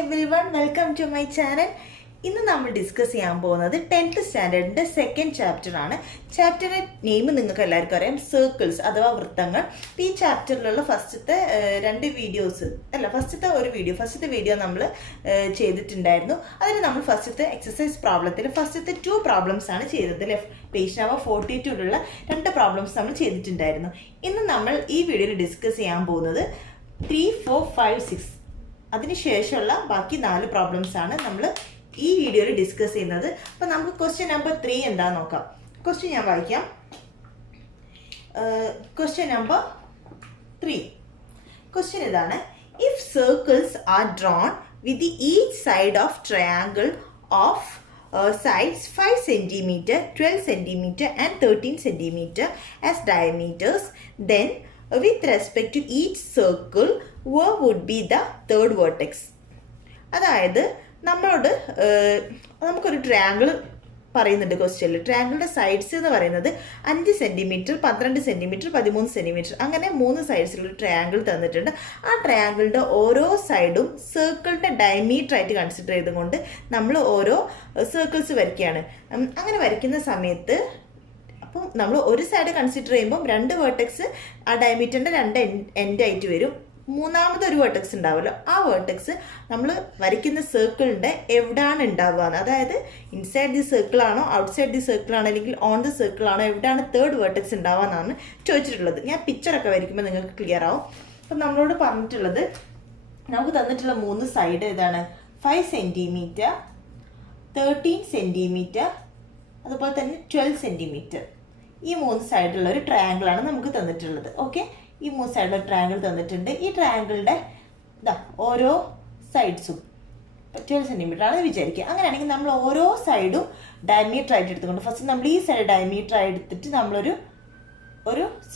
everyone, welcome to my channel. ഇന്ന് നമ്മൾ discuss ചെയ്യാൻ പോകുന്നത് 10th സ്റ്റാൻഡേർഡിന്റെ സെക്കൻഡ് ചാപ്റ്റർ ആണ്. ചാപ്റ്ററിന്റെ നെയിം നിങ്ങൾക്ക് എല്ലാവർക്കും അറിയാം, സർക്കിൾസ് അഥവാ വൃത്തങ്ങൾ. ഈ ചാപ്റ്ററിലുള്ള ഫസ്റ്റത്തെ വീഡിയോ നമ്മൾ ചെയ്തിട്ടുണ്ടായിരുന്നു. അതിന് നമ്മൾ ഫസ്റ്റത്തെ എക്സസൈസ് പ്രോബ്ലത്തിൽ ഫസ്റ്റത്തെ 2 പ്രോബ്ലംസ് ആണ് ചെയ്തത്. പേജ് നമ്പർ 42 2 പ്രോബ്ലംസ് നമ്മൾ ചെയ്തിട്ടുണ്ടായിരുന്നു. ഇന്ന് നമ്മൾ ഈ വീഡിയോയിൽ ഡിസ്കസ് ചെയ്യാൻ പോകുന്നത് 3, 4, 5, 6 അതിനുശേഷമുള്ള ബാക്കി 4 പ്രോബ്ലംസ് ആണ് നമ്മൾ ഈ വീഡിയോയിൽ ഡിസ്കസ് ചെയ്യുന്നത്. അപ്പം നമുക്ക് ക്വസ്റ്റ്യൻ നമ്പർ 3 എന്താണെന്ന് നോക്കാം. ക്വസ്റ്റ്യൻ ഞാൻ വായിക്കാം. ക്വസ്റ്റ്യൻ നമ്പർ 3 ക്വസ്റ്റ്യൻ ഇതാണ്: if circles are drawn with each side of triangle of sides 5 cm, 12 cm and 13 cm as diameters, then with respect to each circle where would be the third vertex? അതായത് നമുക്കൊരു triangle പറയുന്നുണ്ട് ക്വസ്റ്റ്യനിൽ. ട്രയാങ്കിളിൻ്റെ sides എന്ന് പറയുന്നത് 5 centimetre, 12 centimetre, 13 centimetre അങ്ങനെ 3 സൈഡ്സിലുള്ള triangle തന്നിട്ടുണ്ട്. ആ ട്രയാങ്കിളിൻ്റെ ഓരോ സൈഡും സർക്കിളിൻ്റെ ഡയമീറ്റർ ആയിട്ട് കൺസിഡർ ചെയ്തുകൊണ്ട് നമ്മൾ ഓരോ സർക്കിൾസ് വരയ്ക്കുകയാണ്. അങ്ങനെ വരയ്ക്കുന്ന സമയത്ത് അപ്പം നമ്മൾ ഒരു സൈഡ് കൺസിഡർ ചെയ്യുമ്പോൾ 2 വേർട്ടെക്സ് ആ ഡയമീറ്ററിൻ്റെ 2 എൻഡ് ആയിട്ട് വരും. മൂന്നാമതൊരു വേർട്ടെക്സ് ഉണ്ടാവുമല്ലോ, ആ വേർട്ടെക്സ് നമ്മൾ വരയ്ക്കുന്ന സർക്കിളിൻ്റെ എവിടെയാണ് ഉണ്ടാവുക, അതായത് ഇൻസൈഡ് ദി സർക്കിൾ ആണോ, ഔട്ട്സൈഡ് ദി സർക്കിൾ ആണോ, അല്ലെങ്കിൽ ഓൺ ദി സർക്കിൾ ആണോ, എവിടെയാണ് തേർഡ് വേർട്ടെക്സ് ഉണ്ടാവുക എന്നാണ് ചോദിച്ചിട്ടുള്ളത്. ഞാൻ പിക്ചറൊക്കെ വരയ്ക്കുമ്പോൾ നിങ്ങൾക്ക് ക്ലിയർ ആവും. അപ്പം നമ്മളോട് പറഞ്ഞിട്ടുള്ളത്, നമുക്ക് തന്നിട്ടുള്ള 3 സൈഡ് ഏതാണ്? 5 സെൻറ്റിമീറ്റർ, 13 സെൻറ്റിമീറ്റർ, അതുപോലെ തന്നെ 12 സെൻറ്റിമീറ്റർ. ഈ 3 സൈഡിലുള്ള ഒരു ട്രയാങ്കിളാണ് നമുക്ക് തന്നിട്ടുള്ളത്. ഓക്കെ, ഈ 3 സൈഡിലുള്ള ട്രയാങ്കിൾ തന്നിട്ടുണ്ട്. ഈ ട്രയാങ്കിളിൻ്റെ ഓരോ സൈഡ്സും 12 സെൻറ്റിമീറ്റർ ആണെന്ന് വിചാരിക്കുക. അങ്ങനെയാണെങ്കിൽ നമ്മൾ ഓരോ സൈഡും ഡയമീറ്റർ ആയിട്ട് എടുത്തുകൊണ്ട് ഫസ്റ്റ് നമ്മൾ ഈ സൈഡ് ഡയമീറ്റർ ആയി എടുത്തിട്ട് നമ്മളൊരു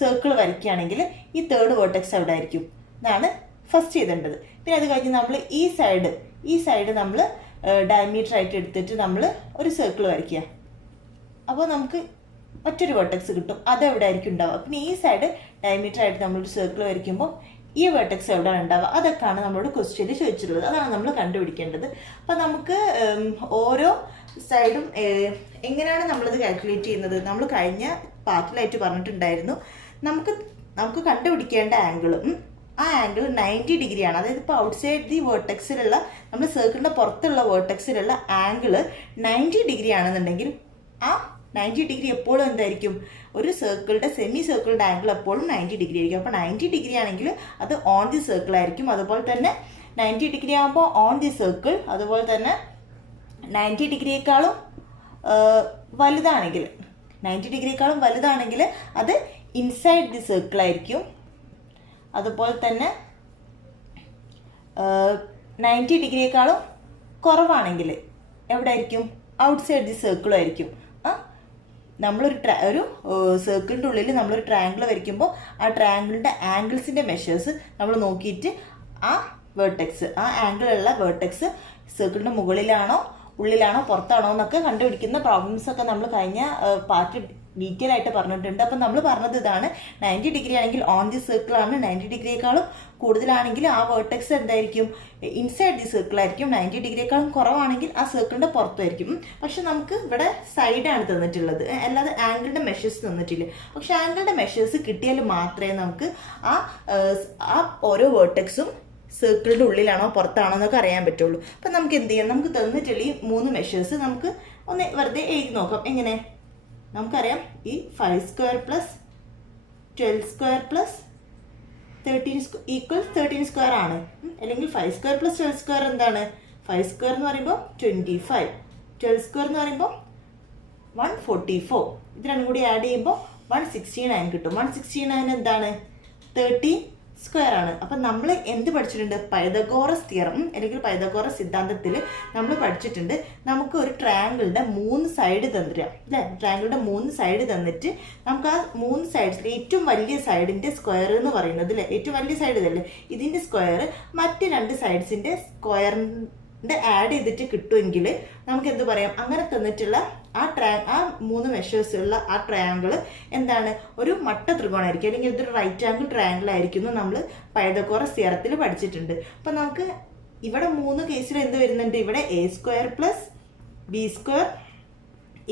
സർക്കിൾ വരയ്ക്കുകയാണെങ്കിൽ ഈ തേർഡ് വേർട്ടെക്സ് എവിടെ ആയിരിക്കും എന്നാണ് ഫസ്റ്റ് ചെയ്തേണ്ടത്. പിന്നെ അത് കഴിഞ്ഞ് നമ്മൾ ഈ സൈഡ് നമ്മൾ ഡയമീറ്റർ ആയിട്ട് എടുത്തിട്ട് നമ്മൾ ഒരു സർക്കിൾ വരയ്ക്കുക. അപ്പോൾ നമുക്ക് മറ്റൊരു വേർട്ടെക്സ് കിട്ടും, അതെവിടെ ആയിരിക്കും ഉണ്ടാവുക. പിന്നെ ഈ സൈഡ് ഡയമീറ്റർ ആയിട്ട് നമ്മളൊരു സർക്കിൾ വരയ്ക്കുമ്പോൾ ഈ വേർട്ടെക്സ് എവിടെയാണ് ഉണ്ടാവുക, അതൊക്കെയാണ് നമ്മളോട് ക്വസ്റ്റ്യനിൽ ചോദിച്ചിട്ടുള്ളത്. അതാണ് നമ്മൾ കണ്ടുപിടിക്കേണ്ടത്. അപ്പം നമുക്ക് ഓരോ സൈഡും എങ്ങനെയാണ് നമ്മളത് കാൽക്കുലേറ്റ് ചെയ്യുന്നത്? നമ്മൾ കഴിഞ്ഞ പാർട്ടിലായിട്ട് പറഞ്ഞിട്ടുണ്ടായിരുന്നു. നമുക്ക് കണ്ടുപിടിക്കേണ്ട ആംഗിളും ആ ആംഗിൾ 90 ഡിഗ്രിയാണ്. അതായത് ഇപ്പോൾ ഔട്ട്സൈഡ് ദി വേർട്ടെക്സിലുള്ള നമ്മൾ സർക്കിളിൻ്റെ പുറത്തുള്ള വേർട്ടെക്സിലുള്ള ആംഗിൾ 90 ഡിഗ്രി ആണെന്നുണ്ടെങ്കിൽ ആ 90 ഡിഗ്രി എപ്പോഴും എന്തായിരിക്കും? ഒരു സർക്കിളിൻ്റെ സെമി സർക്കിളിൻ്റെ ആംഗിൾ എപ്പോഴും 90 ഡിഗ്രി ആയിരിക്കും. അപ്പോൾ 90 ഡിഗ്രി ആണെങ്കിൽ അത് ഓൺ ദി സർക്കിൾ ആയിരിക്കും. അതുപോലെ തന്നെ 90 ഡിഗ്രി ആകുമ്പോൾ ഓൺ ദി സർക്കിൾ, അതുപോലെ തന്നെ 90 ഡിഗ്രിയേക്കാളും വലുതാണെങ്കിൽ അത് ഇൻസൈഡ് ദി സർക്കിൾ ആയിരിക്കും. അതുപോലെ തന്നെ 90 ഡിഗ്രിയേക്കാളും കുറവാണെങ്കിൽ എവിടെ ആയിരിക്കും? ഔട്ട്സൈഡ് ദി സർക്കിളും ആയിരിക്കും. നമ്മളൊരു സർക്കിളിൻ്റെ ഉള്ളിൽ നമ്മളൊരു ട്രയാങ്കിൾ വരയ്ക്കുമ്പോൾ ആ ട്രയാങ്കിളിൻ്റെ ആംഗിൾസിൻ്റെ മെഷേഴ്സ് നമ്മൾ നോക്കിയിട്ട് ആ ആംഗിളുള്ള വേർട്ടെക്സ് സർക്കിളിൻ്റെ മുകളിലാണോ, ഉള്ളിലാണോ, പുറത്താണോ എന്നൊക്കെ കണ്ടുപിടിക്കുന്ന പ്രോബ്ലംസൊക്കെ നമ്മൾ കഴിഞ്ഞ പാർട്ട് ഡീറ്റെയിൽ ആയിട്ട് പറഞ്ഞിട്ടുണ്ട്. അപ്പം നമ്മൾ പറഞ്ഞത് ഇതാണ്: 90 ഡിഗ്രി ആണെങ്കിൽ ഓൺ ദി സർക്കിൾ ആണ്, 90 ഡിഗ്രിയേക്കാളും കൂടുതലാണെങ്കിൽ ആ വേർട്ടെക്സ് എന്തായിരിക്കും? ഇൻസൈഡ് ദി സർക്കിൾ ആയിരിക്കും. 90 ഡിഗ്രിയേക്കാളും കുറവാണെങ്കിൽ ആ സർക്കിളിൻ്റെ പുറത്തായിരിക്കും. പക്ഷെ നമുക്ക് ഇവിടെ സൈഡാണ് തന്നിട്ടുള്ളത്, അല്ലാതെ ആംഗിളിൻ്റെ മെഷേഴ്സ് തന്നിട്ടില്ല. പക്ഷെ ആംഗിളിൻ്റെ മെഷേഴ്സ് കിട്ടിയാൽ മാത്രമേ നമുക്ക് ആ ഓരോ വേർട്ടെക്സും സർക്കിളിൻ്റെ ഉള്ളിലാണോ പുറത്താണോ എന്നൊക്കെ അറിയാൻ പറ്റുള്ളൂ. അപ്പം നമുക്ക് എന്ത് ചെയ്യാം? നമുക്ക് തന്നിട്ടുള്ള ഈ 3 മെഷേഴ്സ് നമുക്ക് ഒന്ന് വെറുതെ എഴുതി നോക്കാം. എങ്ങനെ? നമുക്കറിയാം, ഈ 5 square plus 12 square plus 13 equals 13 square ആണ്. അല്ലെങ്കിൽ 5 സ്ക്വയർ പ്ലസ് 12 സ്ക്വയർ എന്താണ്? 5 സ്ക്വയർ എന്ന് പറയുമ്പോൾ 25, 12 സ്ക്വയർ എന്ന് പറയുമ്പോൾ 144. ഇത് രണ്ടും കൂടി ആഡ് ചെയ്യുമ്പോൾ 169 കിട്ടും. 169 എന്താണ്? 13 സ്ക്വയർ ആണ്. അപ്പം നമ്മൾ എന്ത് പഠിച്ചിട്ടുണ്ട്? പൈതഗോറസ് തിയറം അല്ലെങ്കിൽ പൈതഗോറസ് സിദ്ധാന്തത്തിൽ നമ്മൾ പഠിച്ചിട്ടുണ്ട്. നമുക്ക് ഒരു ട്രയാങ്കിളിൻ്റെ 3 സൈഡ് തന്നിട്ട് അല്ലേ, ട്രയാങ്കിളിൻ്റെ 3 സൈഡ് തന്നിട്ട് നമുക്ക് ആ 3 സൈഡ്സിൽ ഏറ്റവും വലിയ സൈഡിൻ്റെ സ്ക്വയർ എന്ന് പറയുന്നത് അല്ലേ, ഏറ്റവും വലിയ സൈഡ് ഇതല്ലേ, ഇതിൻ്റെ സ്ക്വയർ മറ്റ് 2 സൈഡ്സിൻ്റെ സ്ക്വയറിൻ്റെ ആഡ് ചെയ്തിട്ട് കിട്ടുമെങ്കിൽ നമുക്ക് എന്ത് പറയാം? അങ്ങനെ തന്നിട്ടുള്ള ആ 3 മെഷേഴ്സ് ഉള്ള ആ ട്രയാങ്കിൾ എന്താണ്? ഒരു മട്ട ത്രികോണമായിരിക്കും, അല്ലെങ്കിൽ ഇതൊരു റൈറ്റ് ആംഗിൾ ട്രയാങ്കിൾ ആയിരിക്കും എന്ന് നമ്മൾ പൈതഗോറസ് തിയറത്തിൽ പഠിച്ചിട്ടുണ്ട്. അപ്പം നമുക്ക് ഇവിടെ 3 കേസിൽ എന്ത് വരുന്നുണ്ട്? ഇവിടെ a² plus b²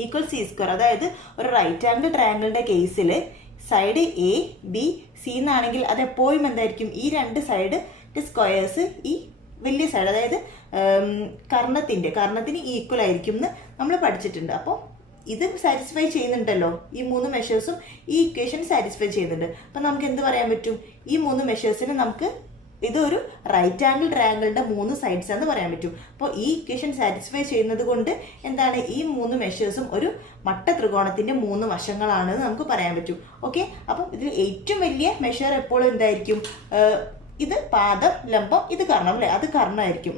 equal c². അതായത് ഒരു റൈറ്റ് ആംഗിൾ ട്രയാങ്കിളിന്റെ കേസിൽ സൈഡ് എ ബി സി എന്നാണെങ്കിൽ അത് എപ്പോഴും എന്തായിരിക്കും? ഈ 2 സൈഡ് സ്ക്വയേഴ്സ് ഈ വലിയ സൈഡ്, അതായത് കർണത്തിന് ഈക്വൽ ആയിരിക്കും എന്ന് നമ്മൾ പഠിച്ചിട്ടുണ്ട്. അപ്പോൾ ഇത് സാറ്റിസ്ഫൈ ചെയ്യുന്നുണ്ടല്ലോ, ഈ 3 മെഷേഴ്സും ഈ ഇക്വേഷൻ സാറ്റിസ്ഫൈ ചെയ്യുന്നുണ്ട്. അപ്പം നമുക്ക് എന്ത് പറയാൻ പറ്റും? ഈ 3 മെഷേഴ്സിന് നമുക്ക് ഇതൊരു റൈറ്റ് ആംഗിൾ ട്രയാങ്കിളിന്റെ 3 സൈഡ്സ് എന്ന് പറയാൻ പറ്റും. അപ്പോൾ ഈ ഇക്വേഷൻ സാറ്റിസ്ഫൈ ചെയ്യുന്നത് കൊണ്ട് എന്താണ്? ഈ 3 മെഷേഴ്സും ഒരു മട്ട ത്രികോണത്തിന്റെ 3 വശങ്ങളാണെന്ന് നമുക്ക് പറയാൻ പറ്റും. ഓക്കെ, അപ്പം ഇതിൽ ഏറ്റവും വലിയ മെഷർ എപ്പോഴും എന്തായിരിക്കും? ഇത് പാദം, ലംബം, ഇത് കർണം അല്ലേ? അത് കർണമായിരിക്കും.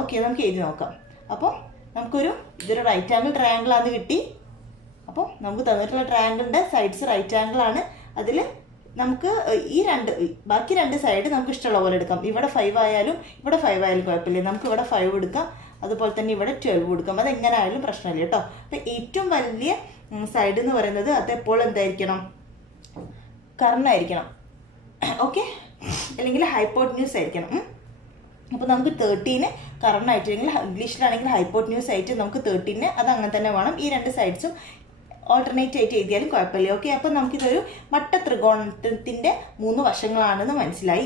ഓക്കെ, നമുക്ക് എഴുതി നോക്കാം. അപ്പോൾ ഇതൊരു റൈറ്റ് ആംഗിൾ ട്രയാങ്കിൾ ആണ് കിട്ടി. അപ്പോൾ നമുക്ക് തന്നിട്ടുള്ള ട്രയാങ്കിളിന്റെ സൈഡ്സ് റൈറ്റ് ആംഗിൾ ആണ്. അതിൽ നമുക്ക് ബാക്കി 2 സൈഡ് നമുക്ക് ഇഷ്ടമുള്ള പോലെ എടുക്കാം. ഇവിടെ 5 ആയാലും ഇവിടെ 5 ആയാലും കുഴപ്പമില്ല. നമുക്ക് ഇവിടെ 5 എടുക്കാം, അതുപോലെ തന്നെ ഇവിടെ 12 എടുക്കാം. അത് എങ്ങനെ ആയാലും പ്രശ്നമില്ല കേട്ടോ. അപ്പം ഏറ്റവും വലിയ സൈഡ് എന്ന് പറയുന്നത് അത് എപ്പോൾ എന്തായിരിക്കണം? കർണായിരിക്കണം. ഓക്കെ, അല്ലെങ്കിൽ ഹൈപ്പോട്ന്യൂസ് ആയിരിക്കണം. അപ്പോൾ നമുക്ക് 13 കർണായിട്ട്, അല്ലെങ്കിൽ ഇംഗ്ലീഷിലാണെങ്കിൽ ഹൈപ്പോട്ന്യൂസ് ആയിട്ട് നമുക്ക് 13 അത് അങ്ങനെ തന്നെ വേണം. ഈ 2 സൈഡ്സും ഓൾട്ടർനേറ്റ് ആയിട്ട് എഴുതിയാലും കുഴപ്പമില്ല. ഓക്കെ, അപ്പം നമുക്കിതൊരു മട്ട ത്രികോണത്തിൻ്റെ 3 വശങ്ങളാണെന്ന് മനസ്സിലായി.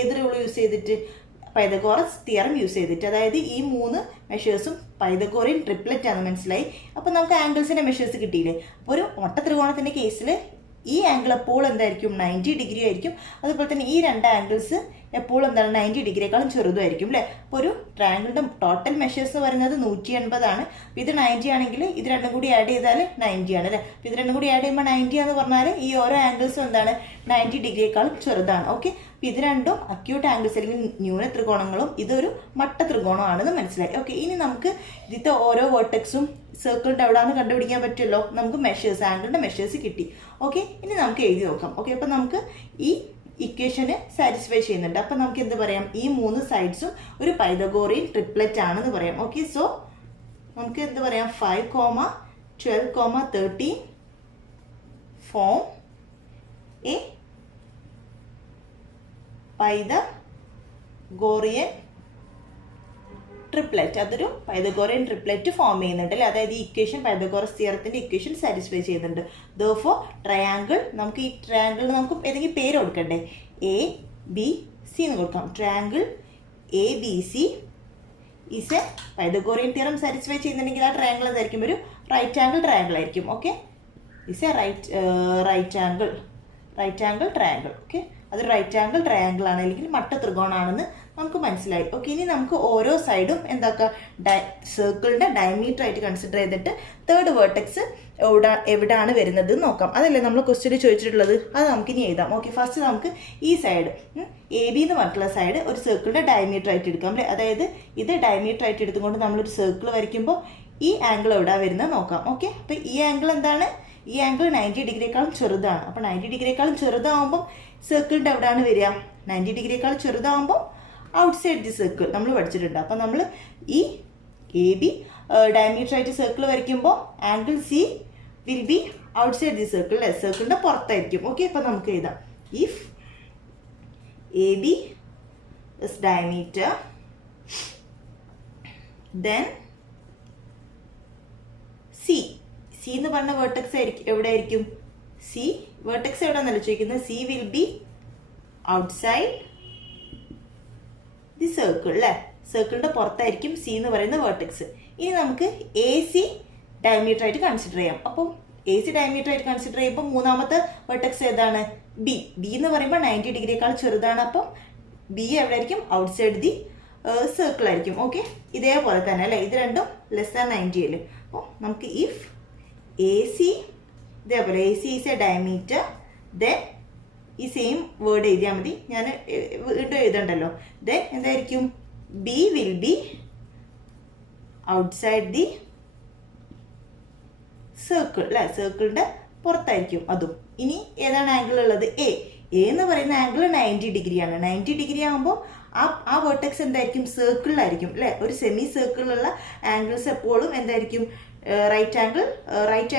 ഏത് റൂൾ യൂസ് ചെയ്തിട്ട്? പൈതഗോറസ് തിയറം യൂസ് ചെയ്തിട്ട്. അതായത് ഈ 3 മെഷേഴ്സും പൈതഗോറിയൻ ട്രിപ്ലറ്റ് ആണെന്ന് മനസ്സിലായി. അപ്പം നമുക്ക് ആംഗിൾസിൻ്റെ മെഷേഴ്സ് കിട്ടിയില്ലേ? അപ്പോൾ ഒരു മട്ട ത്രികോണത്തിൻ്റെ കേസിൽ ഈ ആംഗിൾ എപ്പോൾ എന്തായിരിക്കും? 90 ഡിഗ്രി ആയിരിക്കും. അതുപോലെ തന്നെ ഈ 2 ആംഗിൾസ് എപ്പോഴും എന്താണ്? 90 ഡിഗ്രിയേക്കാളും ചെറുതായിരിക്കും അല്ലേ? അപ്പോൾ ഒരു ട്രയാങ്കിളിൻ്റെ ടോട്ടൽ മെഷേഴ്സ് എന്ന് പറയുന്നത് 180 ആണ്. അപ്പോൾ ഇത് 90 ആണെങ്കിൽ ഇത് രണ്ടും കൂടി ആഡ് ചെയ്താൽ 90 ആണ് അല്ലേ? അപ്പോൾ ഇത് രണ്ടും കൂടി ആഡ് ചെയ്യുമ്പോൾ 90 എന്ന് പറഞ്ഞാൽ ഈ ഓരോ ആംഗിൾസും എന്താണ്? 90 ഡിഗ്രിയേക്കാളും ചെറുതാണ്. ഓക്കെ, അപ്പോൾ ഇത് രണ്ടും അക്യൂട്ട് ആംഗിൾസ് അല്ലെങ്കിൽ ന്യൂന ത്രികോണങ്ങളും ഇതൊരു മട്ട ത്രികോണമാണെന്ന് മനസ്സിലായി. ഓക്കെ, ഇനി നമുക്ക് ഇതിൻ്റെ ഓരോ വേർട്ടെക്സും സർക്കിളിൻ്റെ എവിടെയാണെന്ന് കണ്ടുപിടിക്കാൻ പറ്റുമല്ലോ. നമുക്ക് മെഷേഴ്സ്, ആംഗിളിൻ്റെ മെഷേഴ്സ് കിട്ടി. ഓക്കെ, ഇനി നമുക്ക് എഴുതി നോക്കാം. ഓക്കെ, അപ്പോൾ നമുക്ക് ഈ ഇക്വേഷന് സാറ്റിസ്ഫൈ ചെയ്യുന്നുണ്ട്. അപ്പം നമുക്ക് എന്ത് പറയാം? ഈ 3 സൈഡ്സും ഒരു പൈതഗോറിയൻ ട്രിപ്ലറ്റ് ആണെന്ന് പറയാം. ഓക്കെ, സോ നമുക്ക് എന്ത് പറയാം? 5, 12, 13 ഫോം എ പൈതഗോറിയൻ ട്രിപ്ലറ്റ്. അതൊരു പൈതഗോറിയൻ ട്രിപ്ലറ്റ് ഫോം ചെയ്യുന്നുണ്ട് അല്ലേ? അതായത് ഈ ഇക്വേഷൻ പൈതഗോറസ് തിയറത്തിന്റെ ഇക്വേഷൻ സാറ്റിസ്ഫൈ ചെയ്യുന്നുണ്ട്. ദെർഫോർ ട്രയാങ്കിൾ, നമുക്ക് ഈ ട്രയാങ്കിളിന് നമുക്ക് ഏതെങ്കിലും പേര് കൊടുക്കണ്ടേ? എ ബി സി എന്ന് കൊടുക്കാം. Triangle A B C is a Pythagorean theorem satisfy ചെയ്യുന്നുണ്ടെങ്കിൽ ആ ട്രയാങ്കിൾ എന്തായിരിക്കും? ഒരു റൈറ്റ് ആംഗിൾ ട്രയാങ്കിൾ ആയിരിക്കും. Okay, is a right angle triangle. Okay, അതൊരു റൈറ്റ് ആംഗിൾ ട്രയാങ്കിൾ ആണ്, അല്ലെങ്കിൽ മട്ട ത്രികോണാണെന്ന് നമുക്ക് മനസ്സിലായി. ഓക്കെ, ഇനി നമുക്ക് ഓരോ സൈഡും എന്താക്കുക? സർക്കിളിന്റെ ഡയമീറ്റർ ആയിട്ട് കൺസിഡർ ചെയ്തിട്ട് തേർഡ് വേർട്ടെക്സ് എവിടെയാണ് വരുന്നത് നോക്കാം. അതല്ലേ നമ്മൾ ക്വസ്റ്റ്യൻ ചോദിച്ചിട്ടുള്ളത്? അത് നമുക്കിനി എഴുതാം. ഓക്കെ, ഫസ്റ്റ് നമുക്ക് ഈ സൈഡ് എ ബി എന്ന് പറഞ്ഞിട്ടുള്ള സൈഡ് ഒരു സർക്കിളിന്റെ ഡയമീറ്റർ ആയിട്ട് എടുക്കാം അല്ലേ? അതായത് ഇത് ഡയമീറ്റർ ആയിട്ട് എടുത്തുകൊണ്ട് നമ്മളൊരു സർക്കിൾ വരയ്ക്കുമ്പോൾ ഈ ആംഗിൾ എവിടെ വരുന്നത് നോക്കാം. ഓക്കെ, അപ്പോൾ ഈ ആംഗിൾ എന്താണ്? ഈ ആംഗിൾ 90 ഡിഗ്രിയേക്കാളും ചെറുതാണ്. അപ്പോൾ 90 ഡിഗ്രിയേക്കാളും ചെറുതാകുമ്പോൾ സർക്കിളിൻ്റെ എവിടെയാണ് വരിക? 90 ഡിഗ്രിയേക്കാളും ചെറുതാകുമ്പോൾ ഔട്ട്സൈഡ് ദി സർക്കിൾ നമ്മൾ പഠിച്ചിട്ടുണ്ട്. അപ്പം നമ്മൾ ഈ എ ബി ഡയമീറ്റർ ആയിട്ട് സർക്കിൾ വരയ്ക്കുമ്പോൾ angle C will be outside the circle അല്ലേ? സർക്കിളിൻ്റെ പുറത്തായിരിക്കും. ഓക്കെ, അപ്പം നമുക്ക് എഴുതാം. If A B is diameter then C എന്ന് പറഞ്ഞ വേർട്ടെക്സ് ആയിരിക്കും എവിടെ ആയിരിക്കും? സി വേർട്ടെക്സ് എവിടെയാണെന്നല്ല ചോദിക്കുന്നത്. C will be outside the circle അല്ലേ? സർക്കിളിന്റെ പുറത്തായിരിക്കും സി എന്ന് പറയുന്ന വേർട്ടെക്സ്. ഇനി നമുക്ക് എ സി ഡയമീറ്റർ ആയിട്ട് കൺസിഡർ ചെയ്യാം. അപ്പം എ സി ഡയമീറ്റർ ആയിട്ട് കൺസിഡർ ചെയ്യുമ്പോൾ മൂന്നാമത്തെ വേർട്ടെക്സ് ഏതാണ്? ബി എന്ന് പറയുമ്പോൾ 90 ഡിഗ്രിയേക്കാൾ ചെറുതാണ്. അപ്പം ബി എവിടെ ആയിരിക്കും? ഔട്ട്സൈഡ് ദി സർക്കിൾ ആയിരിക്കും. ഓക്കെ, ഇതേപോലെ തന്നെ അല്ലേ? ഇത് രണ്ടും <90 അല്ലേ? അപ്പോൾ നമുക്ക് ഇഫ് എ സി ഇതേപോലെ A C is A diameter then ഈ സെയിം വേർഡ് എഴുതിയാൽ മതി. ഞാൻ വീണ്ടും എഴുതണ്ടല്ലോ. ദെൻ എന്തായിരിക്കും? B will be outside the circle അല്ലേ? സർക്കിളിന്റെ പുറത്തായിരിക്കും അതും. ഇനി ഏതാണ് ആംഗിൾ ഉള്ളത്? എ എന്ന് പറയുന്ന ആംഗിൾ 90 ഡിഗ്രിയാണ്. 90 ഡിഗ്രി ആകുമ്പോൾ ആ വേർട്ടെക്സ് എന്തായിരിക്കും? സർക്കിളിലായിരിക്കും അല്ലേ? ഒരു സെമി സർക്കിളിലുള്ള ആംഗിൾസ് എപ്പോഴും എന്തായിരിക്കും? റൈറ്റ്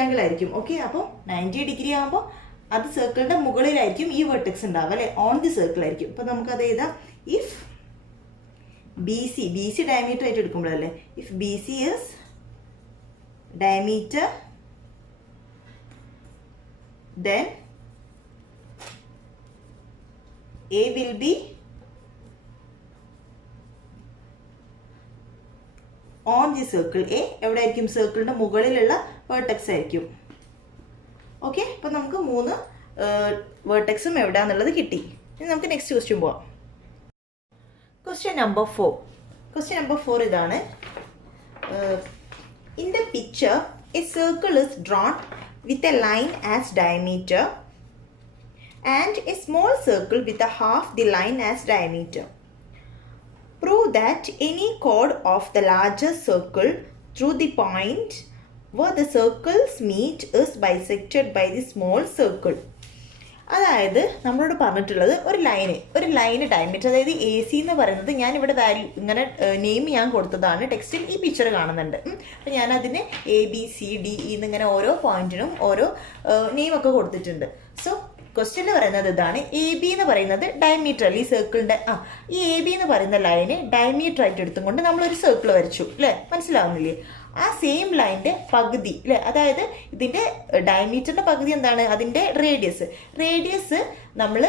ആംഗിൾ ആയിരിക്കും. ഓക്കെ, അപ്പോൾ 90 ഡിഗ്രി ആകുമ്പോൾ അത് സർക്കിളിന്റെ മുകളിലായിരിക്കും ഈ വേർട്ടെക്സ് ഉണ്ടാവുക അല്ലേ? ഓൺ ദി സർക്കിൾ ആയിരിക്കും. അപ്പോൾ നമുക്കത് എഴുതാം. ഇഫ് ബി സി ഡയമീറ്റർ ആയിട്ട് എടുക്കുമ്പോഴല്ലേ, if B C is diameter then A will be on the circle. A എവിടെ ആയിരിക്കും? സർക്കിളിന്റെ മുകളിലുള്ള വേർട്ടെക്സ് ആയിരിക്കും. ഓക്കെ, അപ്പൊ നമുക്ക് 3 വേർട്ടെക്സും എവിടെയാന്നുള്ളത് കിട്ടി. ഇനി നമുക്ക് നെക്സ്റ്റ് ക്വസ്റ്റ്യൻ പോവാം. ക്വസ്റ്റ്യൻ നമ്പർ 4 ഇതാണ്. In the picture a circle is drawn with a line as diameter and a small circle with a half the line as diameter. Prove that any chord of the larger circle through the point where the circles meet is bisected by the small circle. അതായത് നമ്മളോട് പറഞ്ഞിട്ടുള്ളത് ഒരു line diameter, അതായത് A C എന്ന് പറയുന്നത് ഞാനിവിടെ value ഇങ്ങനെ name ഞാൻ കൊടുത്തതാണ്. ടെക്സ്റ്റിൽ ഈ പിക്ചർ കാണുന്നുണ്ട്. അപ്പം ഞാനതിന് ABCD എന്നിങ്ങനെ ഓരോ പോയിന്റിനും ഓരോ നെയിമൊക്കെ കൊടുത്തിട്ടുണ്ട്. സോ ക്വസ്റ്റ്യൻ പറയുന്നത് ഇതാണ്. AB എന്ന് പറയുന്നത് ഡയമീറ്റർ, ഈ സർക്കിളിൻ്റെ ഈ AB എന്ന് പറയുന്ന ലൈന് ഡയമീറ്റർ ആയിട്ട് എടുത്തുകൊണ്ട് നമ്മളൊരു സർക്കിൾ വരച്ചു അല്ലേ? മനസ്സിലാവുന്നില്ലേ? ആ സെയിം ലൈനിൻ്റെ പകുതി അല്ലേ, അതായത് ഇതിൻ്റെ ഡയമീറ്ററിൻ്റെ പകുതി എന്താണ്? അതിൻ്റെ റേഡിയസ് നമ്മൾ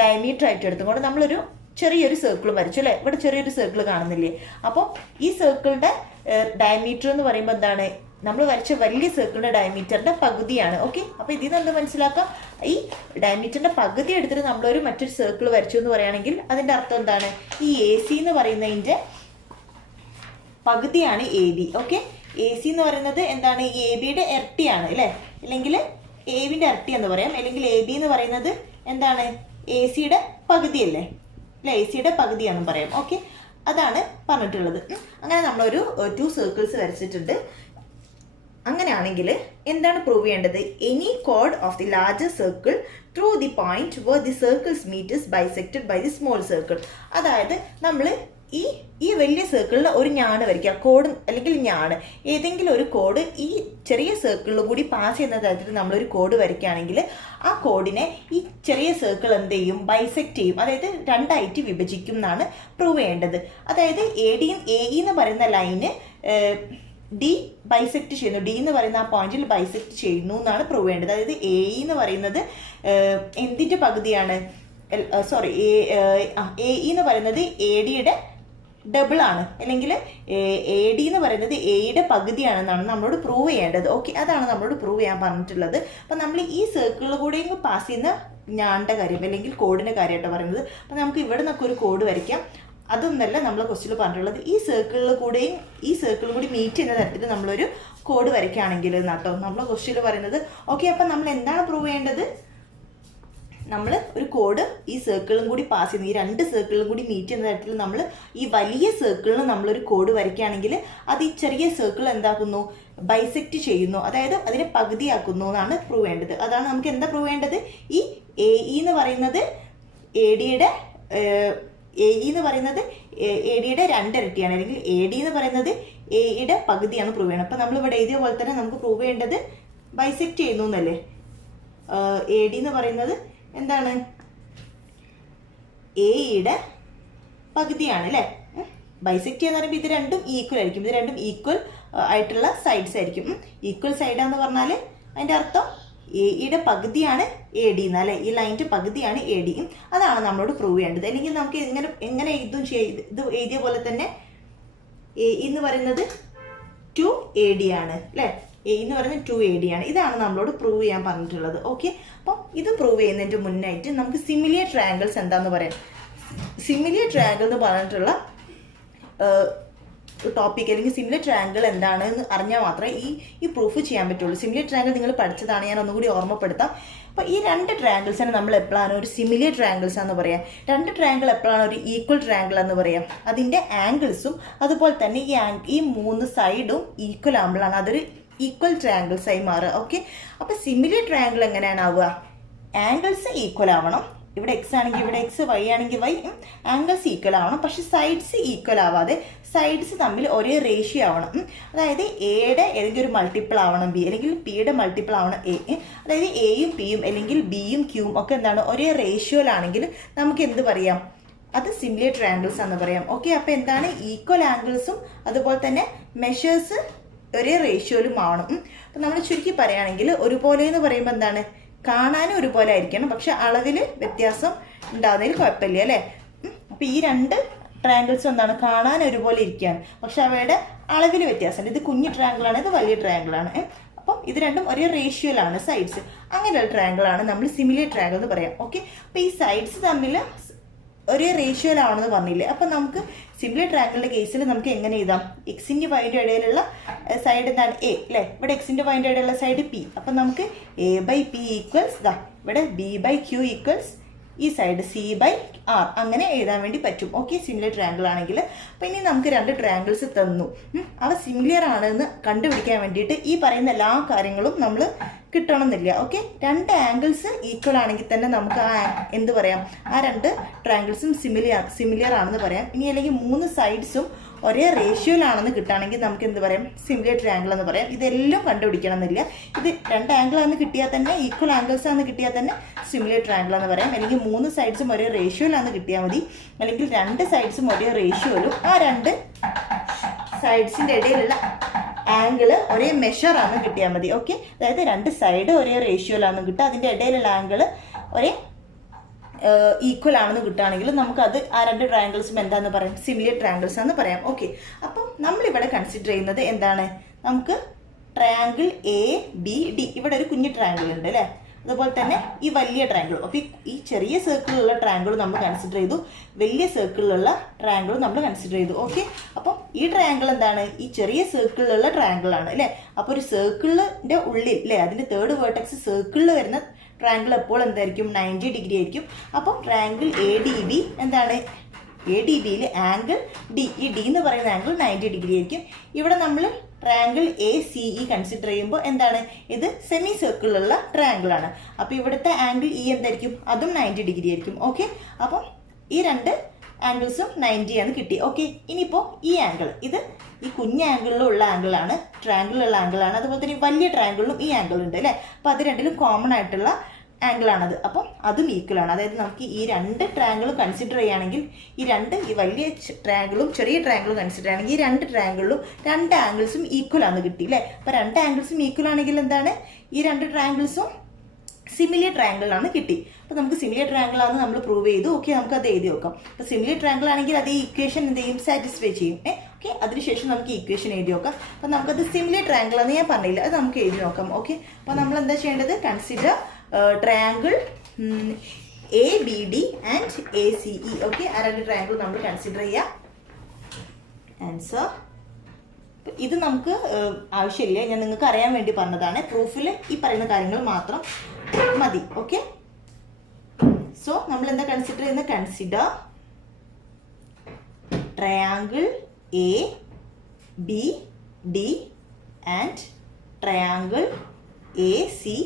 ഡയമീറ്റർ ആയിട്ട് എടുത്തുകൊണ്ട് നമ്മളൊരു ചെറിയൊരു സർക്കിൾ വരച്ചു അല്ലേ? ഇവിടെ ചെറിയൊരു സർക്കിൾ കാണുന്നില്ലേ? അപ്പോൾ ഈ സർക്കിളിൻ്റെ ഡയമീറ്റർ എന്ന് പറയുമ്പോൾ എന്താണ്? നമ്മൾ വരച്ച വലിയ സർക്കിളിൻ്റെ ഡയമീറ്ററിൻ്റെ പകുതിയാണ്. ഓക്കെ, അപ്പോൾ ഇതിൽ നിന്ന് മനസ്സിലാക്കാം, ഈ ഡയമീറ്ററിൻ്റെ പകുതി എടുത്തിട്ട് നമ്മളൊരു മറ്റൊരു സർക്കിൾ വരച്ചു എന്ന് പറയുകയാണെങ്കിൽ അതിൻ്റെ അർത്ഥം എന്താണ്? ഈ AC എന്ന് പറയുന്നതിൻ്റെ പകുതിയാണ് AB. ഓക്കെ, AC എന്ന് പറയുന്നത് എന്താണ്? ഈ ABയുടെ ഇരട്ടിയാണ് അല്ലേ? അല്ലെങ്കിൽ ABയുടെ ഇരട്ടി എന്ന് പറയാം. അല്ലെങ്കിൽ AB എന്ന് പറയുന്നത് എന്താണ്? ACയുടെ പകുതിയല്ലേ അല്ലേ? ACയുടെ പകുതിയാണെന്ന് പറയാം. ഓക്കെ, അതാണ് പറഞ്ഞിട്ടുള്ളത്. അങ്ങനെ നമ്മളൊരു 2 സർക്കിൾസ് വരച്ചിട്ടുണ്ട്. അങ്ങനെയാണെങ്കിൽ എന്താണ് പ്രൂവ് ചെയ്യേണ്ടത്? എനി കോഡ് of the larger circle through the point where the circles meet is bisected by the small circle. അതായത് നമ്മൾ ഈ വലിയ സർക്കിളിൽ ഒരു ഞാണ് വരയ്ക്കുക, കോഡ് അല്ലെങ്കിൽ ഞാണ്, ഏതെങ്കിലും ഒരു കോഡ് ഈ ചെറിയ സർക്കിളിൽ കൂടി പാസ് ചെയ്യുന്ന തരത്തിൽ നമ്മളൊരു കോഡ് വരയ്ക്കുകയാണെങ്കിൽ ആ കോഡിനെ ഈ ചെറിയ സർക്കിൾ എന്ത് ചെയ്യും? ബൈസെക്റ്റ് ചെയ്യും, അതായത് 2ആയിട്ട് വിഭജിക്കും എന്നാണ് പ്രൂവ് ചെയ്യേണ്ടത്. അതായത് AE എന്ന് പറയുന്ന ലൈന് D ബൈസെക്റ്റ് ചെയ്യുന്നു, D എന്ന് പറയുന്ന ആ പോയിന്റിൽ ബൈസെക്റ്റ് ചെയ്യുന്നു എന്നാണ് പ്രൂവ് ചെയ്യേണ്ടത്. അതായത് AE എന്ന് പറയുന്നത് എന്തിൻ്റെ പകുതിയാണ്? സോറി, AE എന്ന് പറയുന്നത് ADയുടെ ഡബിൾ ആണ്, അല്ലെങ്കിൽ AD എന്ന് പറയുന്നത് AEയുടെ പകുതിയാണെന്നാണ് നമ്മളോട് പ്രൂവ് ചെയ്യേണ്ടത്. ഓക്കെ, അതാണ് നമ്മളോട് പ്രൂവ് ചെയ്യാൻ പറഞ്ഞിട്ടുള്ളത്. അപ്പം നമ്മൾ ഈ സർക്കിളിൽ കൂടെയും പാസ് ചെയ്യുന്ന ഞാൻ്റെ കാര്യം അല്ലെങ്കിൽ കോഡിൻ്റെ കാര്യമായിട്ടാണ് പറയുന്നത്. അപ്പം നമുക്ക് ഇവിടെ നിന്നൊക്കെ ഒരു കോഡ് വരയ്ക്കാം. അതൊന്നല്ല നമ്മൾ ക്വസ്റ്റ്യനിൽ പറഞ്ഞിട്ടുള്ളത്. ഈ സർക്കിളിൽ കൂടി മീറ്റ് ചെയ്യുന്ന തരത്തിൽ നമ്മളൊരു കോഡ് വരയ്ക്കുകയാണെങ്കിൽ എന്നാട്ടോ നമ്മൾ ക്വസ്റ്റ്യനിൽ പറയുന്നത്. ഓക്കെ, അപ്പം നമ്മൾ എന്താണ് പ്രൂവ് ചെയ്യേണ്ടത്? നമ്മൾ ഒരു കോഡ് ഈ സർക്കിളും കൂടി പാസ് ചെയ്യുന്നു, ഈ 2 സർക്കിളും കൂടി മീറ്റ് ചെയ്യുന്ന തരത്തിൽ നമ്മൾ ഈ വലിയ സർക്കിളിന് നമ്മളൊരു കോഡ് വരയ്ക്കുകയാണെങ്കിൽ അത് ഈ ചെറിയ സർക്കിൾ എന്താക്കുന്നു? ബൈസെക്റ്റ് ചെയ്യുന്നു, അതായത് അതിനെ പകുതിയാക്കുന്നു എന്നാണ് പ്രൂവ് ചെയ്യേണ്ടത്. അതാണ് നമുക്ക് എന്താ പ്രൂവ് ചെയ്യേണ്ടത്? ഈ AE എന്ന് പറയുന്നത് ADയുടെ ADയുടെ 2 ഇരട്ടിയാണ്, അല്ലെങ്കിൽ AD എന്ന് പറയുന്നത് AEയുടെ പകുതിയാണ് പ്രൂവ് ചെയ്യണം. അപ്പം നമ്മളിവിടെ എഴുതിയ പോലെ തന്നെ നമുക്ക് പ്രൂവ് ചെയ്യേണ്ടത് ബൈസെക്റ്റ് ചെയ്യുന്നു എന്നല്ലേ? AD എന്ന് പറയുന്നത് എന്താണ്? AEയുടെ പകുതിയാണ് അല്ലേ? ബൈസെക്റ്റ് ചെയ്യാന്ന് പറയുമ്പോൾ ഇത് രണ്ടും ഈക്വൽ ആയിരിക്കും, ഇത് രണ്ടും ഈക്വൽ ആയിട്ടുള്ള സൈഡ്സ് ആയിരിക്കും. ഈക്വൽ സൈഡാന്ന് പറഞ്ഞാൽ അതിൻ്റെ അർത്ഥം AEയുടെ പകുതിയാണ് AD എന്ന് അല്ലേ? ഈ ലൈൻ്റെ പകുതിയാണ് AD. അതാണ് നമ്മളോട് പ്രൂവ് ചെയ്യേണ്ടത്. അല്ലെങ്കിൽ നമുക്ക് എങ്ങനെ ഇത് എഴുതിയ പോലെ തന്നെ AE എന്ന് പറയുന്നത് 2AD ആണ് അല്ലേ? AE എന്ന് പറയുന്നത് 2AD ആണ്. ഇതാണ് നമ്മളോട് പ്രൂവ് ചെയ്യാൻ പറഞ്ഞിട്ടുള്ളത്. ഓക്കെ, അപ്പം ഇത് പ്രൂവ് ചെയ്യുന്നതിൻ്റെ മുന്നായിട്ട് നമുക്ക് സിമിലിയർ ട്രയാങ്കിൾസ് എന്താണെന്ന് പറയാം. സിമിലിയർ ട്രയാങ്കിൾ എന്ന് പറഞ്ഞിട്ടുള്ള ടോപ്പിക് അല്ലെങ്കിൽ സിമിലർ ട്രയാങ്കിൾ എന്താണെന്ന് അറിഞ്ഞാൽ മാത്രമേ ഈ പ്രൂഫ് ചെയ്യാൻ പറ്റുള്ളൂ. സിമിലർ ട്രയാങ്കിൾ നിങ്ങൾ പഠിച്ചതാണ്, ഞാൻ ഒന്നുകൂടി ഓർമ്മപ്പെടുത്താം. അപ്പോൾ ഈ 2 ട്രയാങ്കിൾസിനെ നമ്മൾ എപ്പോഴാണ് ഒരു സിമിലർ ട്രയാങ്കിൾസ് എന്ന് പറയാം? 2 ട്രയാങ്കിൾ എപ്പോഴാണ് ഒരു ഈക്വൽ ട്രയാങ്കിൾ എന്ന് പറയാം? അതിൻ്റെ ആംഗിൾസും അതുപോലെ തന്നെ ഈ 3 സൈഡും ഈക്വൽ ആകുമ്പോഴാണ് അതൊരു ഈക്വൽ ട്രയാങ്കിൾസ് ആയി മാറുക. ഓക്കെ, അപ്പോൾ സിമിലർ ട്രയാങ്കിൾ എങ്ങനെയാണ് ആവുക? ആംഗിൾസ് ഈക്വൽ ആവണം. ഇവിടെ X ആണെങ്കിൽ ഇവിടെ X, Y ആണെങ്കിൽ Y, ആംഗിൾസ് ഈക്വൽ ആവണം. പക്ഷെ സൈഡ്സ് ഈക്വൽ ആവാതെ സൈഡ്സ് തമ്മിൽ ഒരേ റേഷ്യോ ആവണം. അതായത് എയുടെ ഏതെങ്കിലും ഒരു മൾട്ടിപ്പിൾ ആവണം B, അല്ലെങ്കിൽ Pയുടെ മൾട്ടിപ്പിൾ ആവണം A. അതായത് Aയും Pയും അല്ലെങ്കിൽ Bയും Qയും ഒക്കെ എന്താണ്? ഒരേ റേഷ്യോയിലാണെങ്കിൽ നമുക്ക് എന്ത് പറയാം? അത് സിമിലർ ട്രയാങ്കിൾസ് എന്ന് പറയാം. ഓക്കെ, അപ്പോൾ എന്താണ് ഈക്വൽ ആംഗിൾസും അതുപോലെ തന്നെ മെഷേഴ്സ് ഒരേ റേഷ്യോയിലും ആവണം. അപ്പം നമ്മൾ ചുരുക്കി പറയുകയാണെങ്കിൽ ഒരുപോലെ എന്ന് പറയുമ്പോൾ എന്താണ്, കാണാനും ഒരുപോലെ ആയിരിക്കണം, പക്ഷെ അളവിൽ വ്യത്യാസം ഉണ്ടാകുന്നതിൽ കുഴപ്പമില്ല അല്ലേ. അപ്പം ഈ രണ്ട് ട്രയാങ്കിൾസ് എന്താണ്, കാണാൻ ഒരുപോലെ ഇരിക്കുകയാണ്, പക്ഷെ അവയുടെ അളവിൽ വ്യത്യാസമുണ്ട്. ഇത് കുഞ്ഞു ട്രയാങ്കിളാണ്, ഇത് വലിയ ട്രയാങ്കിളാണ്. അപ്പം ഇത് രണ്ടും ഒരേ റേഷ്യോയിലാണ് സൈഡ്സ്. അങ്ങനെയുള്ള ട്രയാങ്കിളാണ് നമ്മൾ സിമിലർ ട്രയാങ്കിൾ എന്ന് പറയാം. ഓക്കെ, അപ്പോൾ ഈ സൈഡ്സ് തമ്മിൽ ഒരേ റേഷ്യോയിലാണെന്ന് പറഞ്ഞില്ലേ. അപ്പം നമുക്ക് സിമിലർ ട്രയാങ്കിളിൻ്റെ കേസിൽ നമുക്ക് എങ്ങനെ എഴുതാം, എക്സിൻ്റെ വൈൻ്റെ ഇടയിലുള്ള സൈഡ് എന്താണ് എ അല്ലേ, ഇവിടെ എക്സിൻ്റെ വൈൻ്റെ ഇടയിലുള്ള സൈഡ് പി. അപ്പം നമുക്ക് എ ബൈ പി ഈക്വൽസ് ഇവിടെ ബി ബൈ ക്യൂ ഈക്വൽസ് ഈ സൈഡ് സി ബൈ ആർ അങ്ങനെ എഴുതാൻ വേണ്ടി പറ്റും. ഓക്കെ, സിമിലർ ട്രയാങ്കിൾ ആണെങ്കിൽ. അപ്പം ഇനി നമുക്ക് രണ്ട് ട്രയാങ്കിൾസ് തന്നു, അവ സിമിലർ ആണെന്ന് കണ്ടുപിടിക്കാൻ വേണ്ടിയിട്ട് ഈ പറയുന്ന എല്ലാ കാര്യങ്ങളും നമ്മൾ കിട്ടണമെന്നില്ല. ഓക്കെ, രണ്ട് ആംഗിൾസ് ഈക്വൽ ആണെങ്കിൽ തന്നെ നമുക്ക് എന്ത് പറയാം, ആ രണ്ട് ട്രയാങ്കിൾസും സിമിലർ ആണെന്ന് പറയാം. ഇനി അല്ലെങ്കിൽ മൂന്ന് സൈഡ്സും ഒരേ റേഷ്യോയിലാണെന്ന് കിട്ടുകയാണെങ്കിൽ നമുക്ക് എന്ത് പറയാം, സിമിലർ ട്രയാങ്കിൾ എന്ന് പറയാം. ഇതെല്ലാം കണ്ടുപിടിക്കണം എന്നില്ല, ഇത് രണ്ട് ആംഗിളാണെന്ന് കിട്ടിയാൽ തന്നെ, ഈക്വൽ ആംഗിൾസ് ആണെന്ന് കിട്ടിയാൽ തന്നെ സിമിലർ ട്രയാങ്കിൾ എന്ന് പറയാം. അല്ലെങ്കിൽ മൂന്ന് സൈഡ്സും ഒരേ റേഷ്യോയിലാണെന്ന് കിട്ടിയാൽ മതി, അല്ലെങ്കിൽ രണ്ട് സൈഡ്സും ഒരേ റേഷ്യോയിലും ആ രണ്ട് സൈഡ്സിൻ്റെ ഇടയിലുള്ള ആംഗിൾ ഒരേ മെഷറാണെന്ന് കിട്ടിയാൽ മതി. ഓക്കെ, അതായത് രണ്ട് സൈഡ് ഒരേ റേഷ്യോയിലാണെന്ന് കിട്ടുക, അതിൻ്റെ ഇടയിലുള്ള ആംഗിൾ ഒരേ ഈക്വൽ ആണെന്ന് കിട്ടുകയാണെങ്കിൽ നമുക്കത് ആ രണ്ട് ട്രയാങ്കിൾസും എന്താണെന്ന് പറയാം, സിമിലർ ട്രയാങ്കിൾസ് എന്ന് പറയാം. ഓക്കെ, അപ്പം നമ്മളിവിടെ കൺസിഡർ ചെയ്യുന്നത് എന്താണ്, നമുക്ക് ട്രയാങ്കിൾ എ ബി ഡി, ഇവിടെ ഒരു കുഞ്ഞു ട്രയാങ്കിൾ ഉണ്ട് അല്ലേ, അതുപോലെ തന്നെ ഈ വലിയ ട്രയാങ്കിളും. അപ്പോൾ ഈ ചെറിയ സർക്കിളിലുള്ള ട്രയാങ്കിളും നമ്മൾ കൺസിഡർ ചെയ്തു, വലിയ സർക്കിളിലുള്ള ട്രയാങ്കിളും നമ്മൾ കൺസിഡർ ചെയ്തു. ഓക്കെ, അപ്പം ഈ ട്രയാങ്കിൾ എന്താണ്, ഈ ചെറിയ സർക്കിളിലുള്ള ട്രയാങ്കിളാണ് അല്ലേ. അപ്പോൾ ഒരു സർക്കിളിൻ്റെ ഉള്ളിൽ അല്ലേ, അതിൻ്റെ തേർഡ് വേർട്ടെക്സ് സർക്കിളിൽ വരുന്ന ട്രയാങ്കിൾ എപ്പോൾ എന്തായിരിക്കും, 90 ഡിഗ്രി ആയിരിക്കും. അപ്പം ട്രയാങ്കിൾ എ ഡി ബി എന്താണ്, എ ഡി ബിയിൽ ആംഗിൾ ഡി, ഈ ഡി എന്ന് പറയുന്ന ആംഗിൾ 90 ഡിഗ്രി ആയിരിക്കും. ഇവിടെ നമ്മൾ triangle A C E consider ചെയ്യുമ്പോൾ എന്താണ്, ഇത് സെമി സർക്കിളിലുള്ള ട്രയാങ്കിൾ ആണ്. അപ്പോൾ ഇവിടുത്തെ ആംഗിൾ ഇ എന്തായിരിക്കും, അതും 90 ഡിഗ്രി ആയിരിക്കും. ഓക്കെ, അപ്പം ഈ രണ്ട് ആംഗിൾസും 90 ആണ് കിട്ടി. ഓക്കെ, ഇനിയിപ്പോൾ ഈ ആംഗിൾ, ഇത് ഈ കുഞ്ഞ് ആംഗിളിലുള്ള ആംഗിളാണ്, ട്രയാങ്കിളിലുള്ള ആംഗിളാണ്, അതുപോലെ തന്നെ ഈ വലിയ ട്രയാങ്കിളിലും ഈ ആംഗിൾ ഉണ്ട് അല്ലേ. അപ്പോൾ അത് രണ്ടിലും കോമൺ ആയിട്ടുള്ള ആംഗിളാണത്, അപ്പം അതും ഈക്വൽ ആണ്. അതായത് നമുക്ക് ഈ രണ്ട് ട്രയാങ്കിളും കൺസിഡർ ചെയ്യുകയാണെങ്കിൽ, ഈ വലിയ ട്രയാങ്കിളും ചെറിയ ട്രയാങ്കിളും കൺസിഡർ ചെയ്യുകയാണെങ്കിൽ ഈ രണ്ട് ട്രയാങ്കിളിലും രണ്ട് ആംഗിൾസും ഈക്വൽ ആണ് കിട്ടി അല്ലേ. അപ്പോൾ രണ്ട് ആംഗിൾസും ഈക്വൽ ആണെങ്കിൽ എന്താണ്, ഈ രണ്ട് ട്രയാങ്കിൾസും സിമിലർ ട്രയാങ്കിൾ ആണ് കിട്ടി. അപ്പോൾ നമുക്ക് സിമിലർ ട്രയാങ്കിൾ ആണെന്ന് നമ്മൾ പ്രൂവ് ചെയ്തു. ഓക്കെ, നമുക്ക് അത് എഴുതി നോക്കാം. അപ്പോൾ സിമിലർ ട്രയാങ്കിൾ ആണെങ്കിൽ അതേ ഇക്വേഷൻ എന്ത് ചെയ്യും, സാറ്റിസ്ഫൈ ചെയ്യും. ഓക്കെ, അതിനുശേഷം നമുക്ക് ഇക്വേഷൻ എഴുതി നോക്കാം. അപ്പോൾ നമുക്കത് സിമിലർ ട്രയാങ്കിൾ ആണെന്ന് ഞാൻ പറഞ്ഞില്ല, അത് നമുക്ക് എഴുതി നോക്കാം. ഓക്കെ, അപ്പോൾ നമ്മൾ എന്താ ചെയ്യേണ്ടത്, consider triangle A B D and A C E. Okay, ആ രണ്ട് ട്രയാങ്കിൾ നമ്മൾ കൺസിഡർ ചെയ്യാം. ആൻസർ ഇത് നമുക്ക് ആവശ്യമില്ല, ഞാൻ നിങ്ങൾക്ക് അറിയാൻ വേണ്ടി പറഞ്ഞതാണ്. പ്രൂഫിൽ ഈ പറയുന്ന കാര്യങ്ങൾ മാത്രം മതി. ഓക്കെ, സോ നമ്മൾ എന്താ കൺസിഡർ ചെയ്യുന്നത്, consider triangle A B D and triangle A C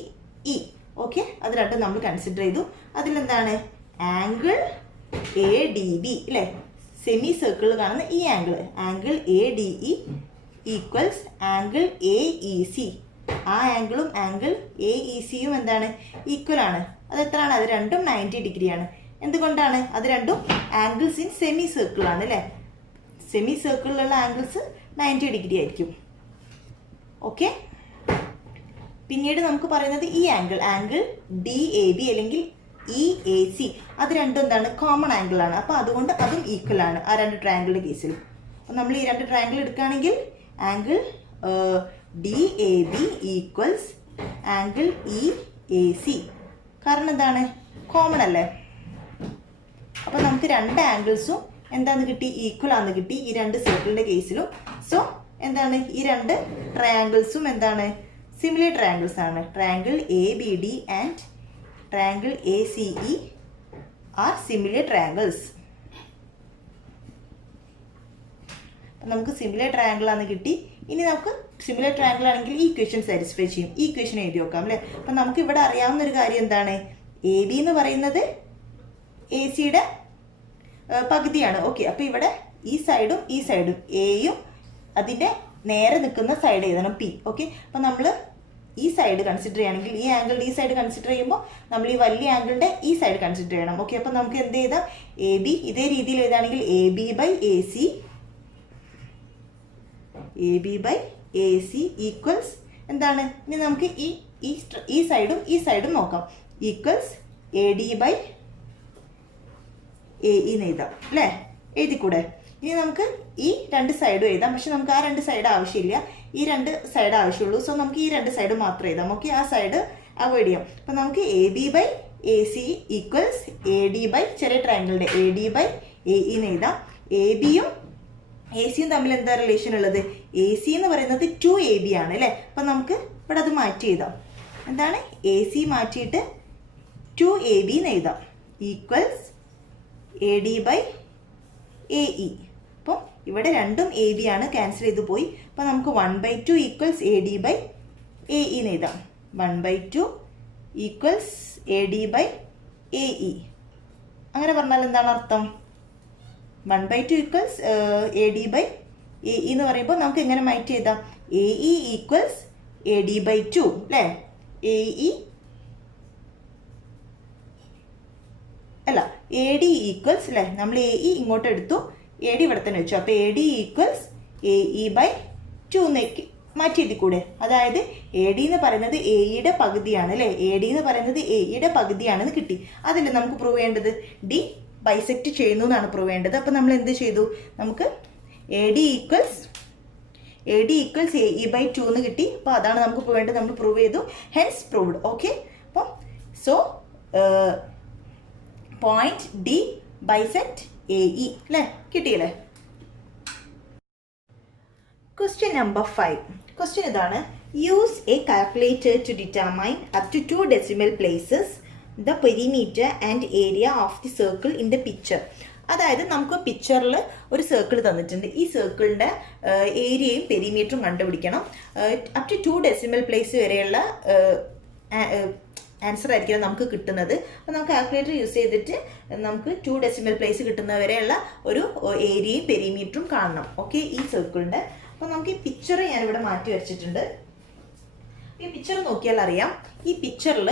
E. Okay, അത് രണ്ടും നമ്മൾ കൺസിഡർ ചെയ്തു. അതിലെന്താണ്, ആംഗിൾ എ ഡി ബി അല്ലേ, സെമി സർക്കിളിൽ കാണുന്ന ഈ angle A D E equals angle A E C. ആ ആംഗിളും ആംഗിൾ എ ഇ സിയും എന്താണ്, ഈക്വൽ ആണ്. അത് എത്രയാണ്, അത് രണ്ടും 90 ഡിഗ്രിയാണ്. എന്തുകൊണ്ടാണ്, അത് രണ്ടും ആംഗിൾസ് ഇൻ സെമി സർക്കിളാണ് അല്ലേ. സെമി സർക്കിളിലുള്ള ആംഗിൾസ് 90 ഡിഗ്രി ആയിരിക്കും. ഓക്കെ, പിന്നീട് നമുക്ക് പറയുന്നത് ഈ ആംഗിൾ ഡി എ ബി അല്ലെങ്കിൽ ഇ എ സി, അത് രണ്ടും എന്താണ്, കോമൺ ആംഗിൾ ആണ്. അപ്പോൾ അതുകൊണ്ട് അതും ഈക്വൽ ആണ് ആ രണ്ട് ട്രയാങ്കിളുടെ കേസിൽ. അപ്പോൾ നമ്മൾ ഈ രണ്ട് ട്രയാങ്കിൾ എടുക്കുകയാണെങ്കിൽ angle D A B equals angle E A C. കാരണം എന്താണ്, കോമൺ അല്ലേ. അപ്പോൾ നമുക്ക് രണ്ട് ആംഗിൾസും എന്താന്ന് കിട്ടി, ഈക്വൽ ആണെന്ന് കിട്ടി ഈ രണ്ട് സർക്കിളിൻ്റെ കേസിലും. സോ എന്താണ്, ഈ രണ്ട് ട്രയാങ്കിൾസും എന്താണ്, സിമിലർ ട്രയാങ്കിൾസ് ആണ്. Triangle A B D and triangle A C E are similar triangles. നമുക്ക് സിമിലർ ട്രയാങ്കിൾ ആണ് കിട്ടി. ഇനി നമുക്ക് സിമിലർ ട്രയാങ്കിൾ ആണെങ്കിൽ ഈ ഇക്വേഷൻ സാറ്റിസ്ഫൈ ചെയ്യും. ഈ ഇക്വേഷൻ എഴുതി നോക്കാം അല്ലേ. അപ്പം നമുക്ക് ഇവിടെ അറിയാവുന്ന ഒരു കാര്യം എന്താണ്, എ ബി എന്ന് പറയുന്നത് എ സിയുടെ പകുതിയാണ്. ഓക്കെ, അപ്പോൾ ഇവിടെ ഈ സൈഡും എയും അതിൻ്റെ നേരെ നിൽക്കുന്ന സൈഡ് എഴുതണം പി. ഓക്കെ, അപ്പം നമ്മൾ ഈ സൈഡ് കൺസിഡർ ചെയ്യുകയാണെങ്കിൽ ഈ ആംഗിളിൻ്റെ ഈ സൈഡ് കൺസിഡർ ചെയ്യുമ്പോൾ നമ്മൾ ഈ വലിയ ആംഗിളിൻ്റെ ഈ സൈഡ് കൺസിഡർ ചെയ്യണം. ഓക്കെ, അപ്പം നമുക്ക് എന്ത് ചെയ്താൽ എ ബി ഇതേ രീതിയിൽ എഴുതുകയാണെങ്കിൽ A B by A C equals എന്താണ്? ഇനി നമുക്ക് ഈ സൈഡും നോക്കാം. Equals A D by A E എന്ന് എഴുതാം അല്ലേ? എഴുതിക്കൂടെ? ഇനി നമുക്ക് ഈ രണ്ട് സൈഡും എഴുതാം. പക്ഷെ നമുക്ക് ആ രണ്ട് സൈഡ് ആവശ്യമില്ല, ഈ രണ്ട് സൈഡ് ആവശ്യമുള്ളൂ. സോ നമുക്ക് ഈ രണ്ട് സൈഡ് മാത്രം എഴുതാം. ഓക്കെ, ആ സൈഡ് അവോയ്ഡ് ചെയ്യാം. അപ്പം നമുക്ക് A B by A C equals A D by ചെറിയ ട്രയാങ്കിളിൻ്റെ A D by A E എന്ന് എഴുതാം. എ ബിയും എ സിയും തമ്മിൽ എന്താ റിലേഷൻ ഉള്ളത്? എ സി എന്ന് പറയുന്നത് 2AB ആണ് അല്ലേ? അപ്പം നമുക്ക് ഇവിടെ അത് മാറ്റി എഴുതാം. എന്താണ്? എ സി മാറ്റിയിട്ട് 2AB എന്ന് എഴുതാം. Equals A D by A E. അപ്പം ഇവിടെ രണ്ടും എ ബി ആണ്, ക്യാൻസൽ ചെയ്ത് പോയി. അപ്പം നമുക്ക് 1/2 equals A D by A E എന്ന് എഴുതാം. 1/2 equals A D by A E. അങ്ങനെ പറഞ്ഞാൽ എന്താണ് അർത്ഥം? 1/2 equals A D by A E എന്ന് പറയുമ്പോൾ നമുക്ക് എങ്ങനെ മാറ്റി എഴുതാം? A E equals A D by 2 അല്ലേ? എ ഇ അല്ല, എ ഡി ഈക്വൽസ് അല്ലേ? നമ്മൾ എ ഇ ഇങ്ങോട്ട് എടുത്തു, എ ഡി ഇവിടെ തന്നെ വെച്ചു. അപ്പോൾ A D equals A E by 2 എന്നേക്ക് മാറ്റി എഴുതിക്കൂടെ? അതായത് എ ഡി എന്ന് പറയുന്നത് എ ഇയുടെ പകുതിയാണ് അല്ലേ? എ ഡി എന്ന് പറയുന്നത് എ ഇയുടെ പകുതിയാണെന്ന് കിട്ടി. അതല്ലേ നമുക്ക് പ്രൂവ് ചെയ്യേണ്ടത്? ഡി ബൈസെക്റ്റ് ചെയ്യുന്നു എന്നാണ് പ്രൂവ് ചെയ്യേണ്ടത്. അപ്പം നമ്മൾ എന്ത് ചെയ്തു? നമുക്ക് A D equals A E by 2 എന്ന് കിട്ടി. അപ്പോൾ അതാണ് നമുക്ക് പ്രൂവ് ചെയ്യേണ്ടത്. നമ്മൾ പ്രൂവ് ചെയ്തു, ഹെൻസ് പ്രൂവ്ഡ്. ഓക്കെ, അപ്പം so point D bisect A E അല്ലേ? കിട്ടിയല്ലേ? Question number 5. ക്വസ്റ്റ്യൻ ഇതാണ്: use a calculator to determine up to 2 decimal places the perimeter and area of the circle in the picture. അതായത് നമുക്ക് പിക്ചറിൽ ഒരു circle തന്നിട്ടുണ്ട്. ഈ സർക്കിളിൻ്റെ ഏരിയയും പെരിമീറ്ററും കണ്ടുപിടിക്കണം. അപ് ടു 2 decimal place വരെയുള്ള ആൻസർ ആയിരിക്കും നമുക്ക് കിട്ടുന്നത്. അപ്പോൾ നമുക്ക് കാൽക്കുലേറ്റർ യൂസ് ചെയ്തിട്ട് നമുക്ക് 2 decimal place കിട്ടുന്നവരെയുള്ള ഒരു ഏരിയയും പെരിമീറ്ററും കാണണം. ഓക്കെ, ഈ സർക്കിളിൻ്റെ. അപ്പോൾ നമുക്ക് ഈ പിക്ചർ ഞാനിവിടെ മാറ്റി വെച്ചിട്ടുണ്ട്. ഈ പിക്ചർ നോക്കിയാൽ അറിയാം. ഈ പിക്ചറിൽ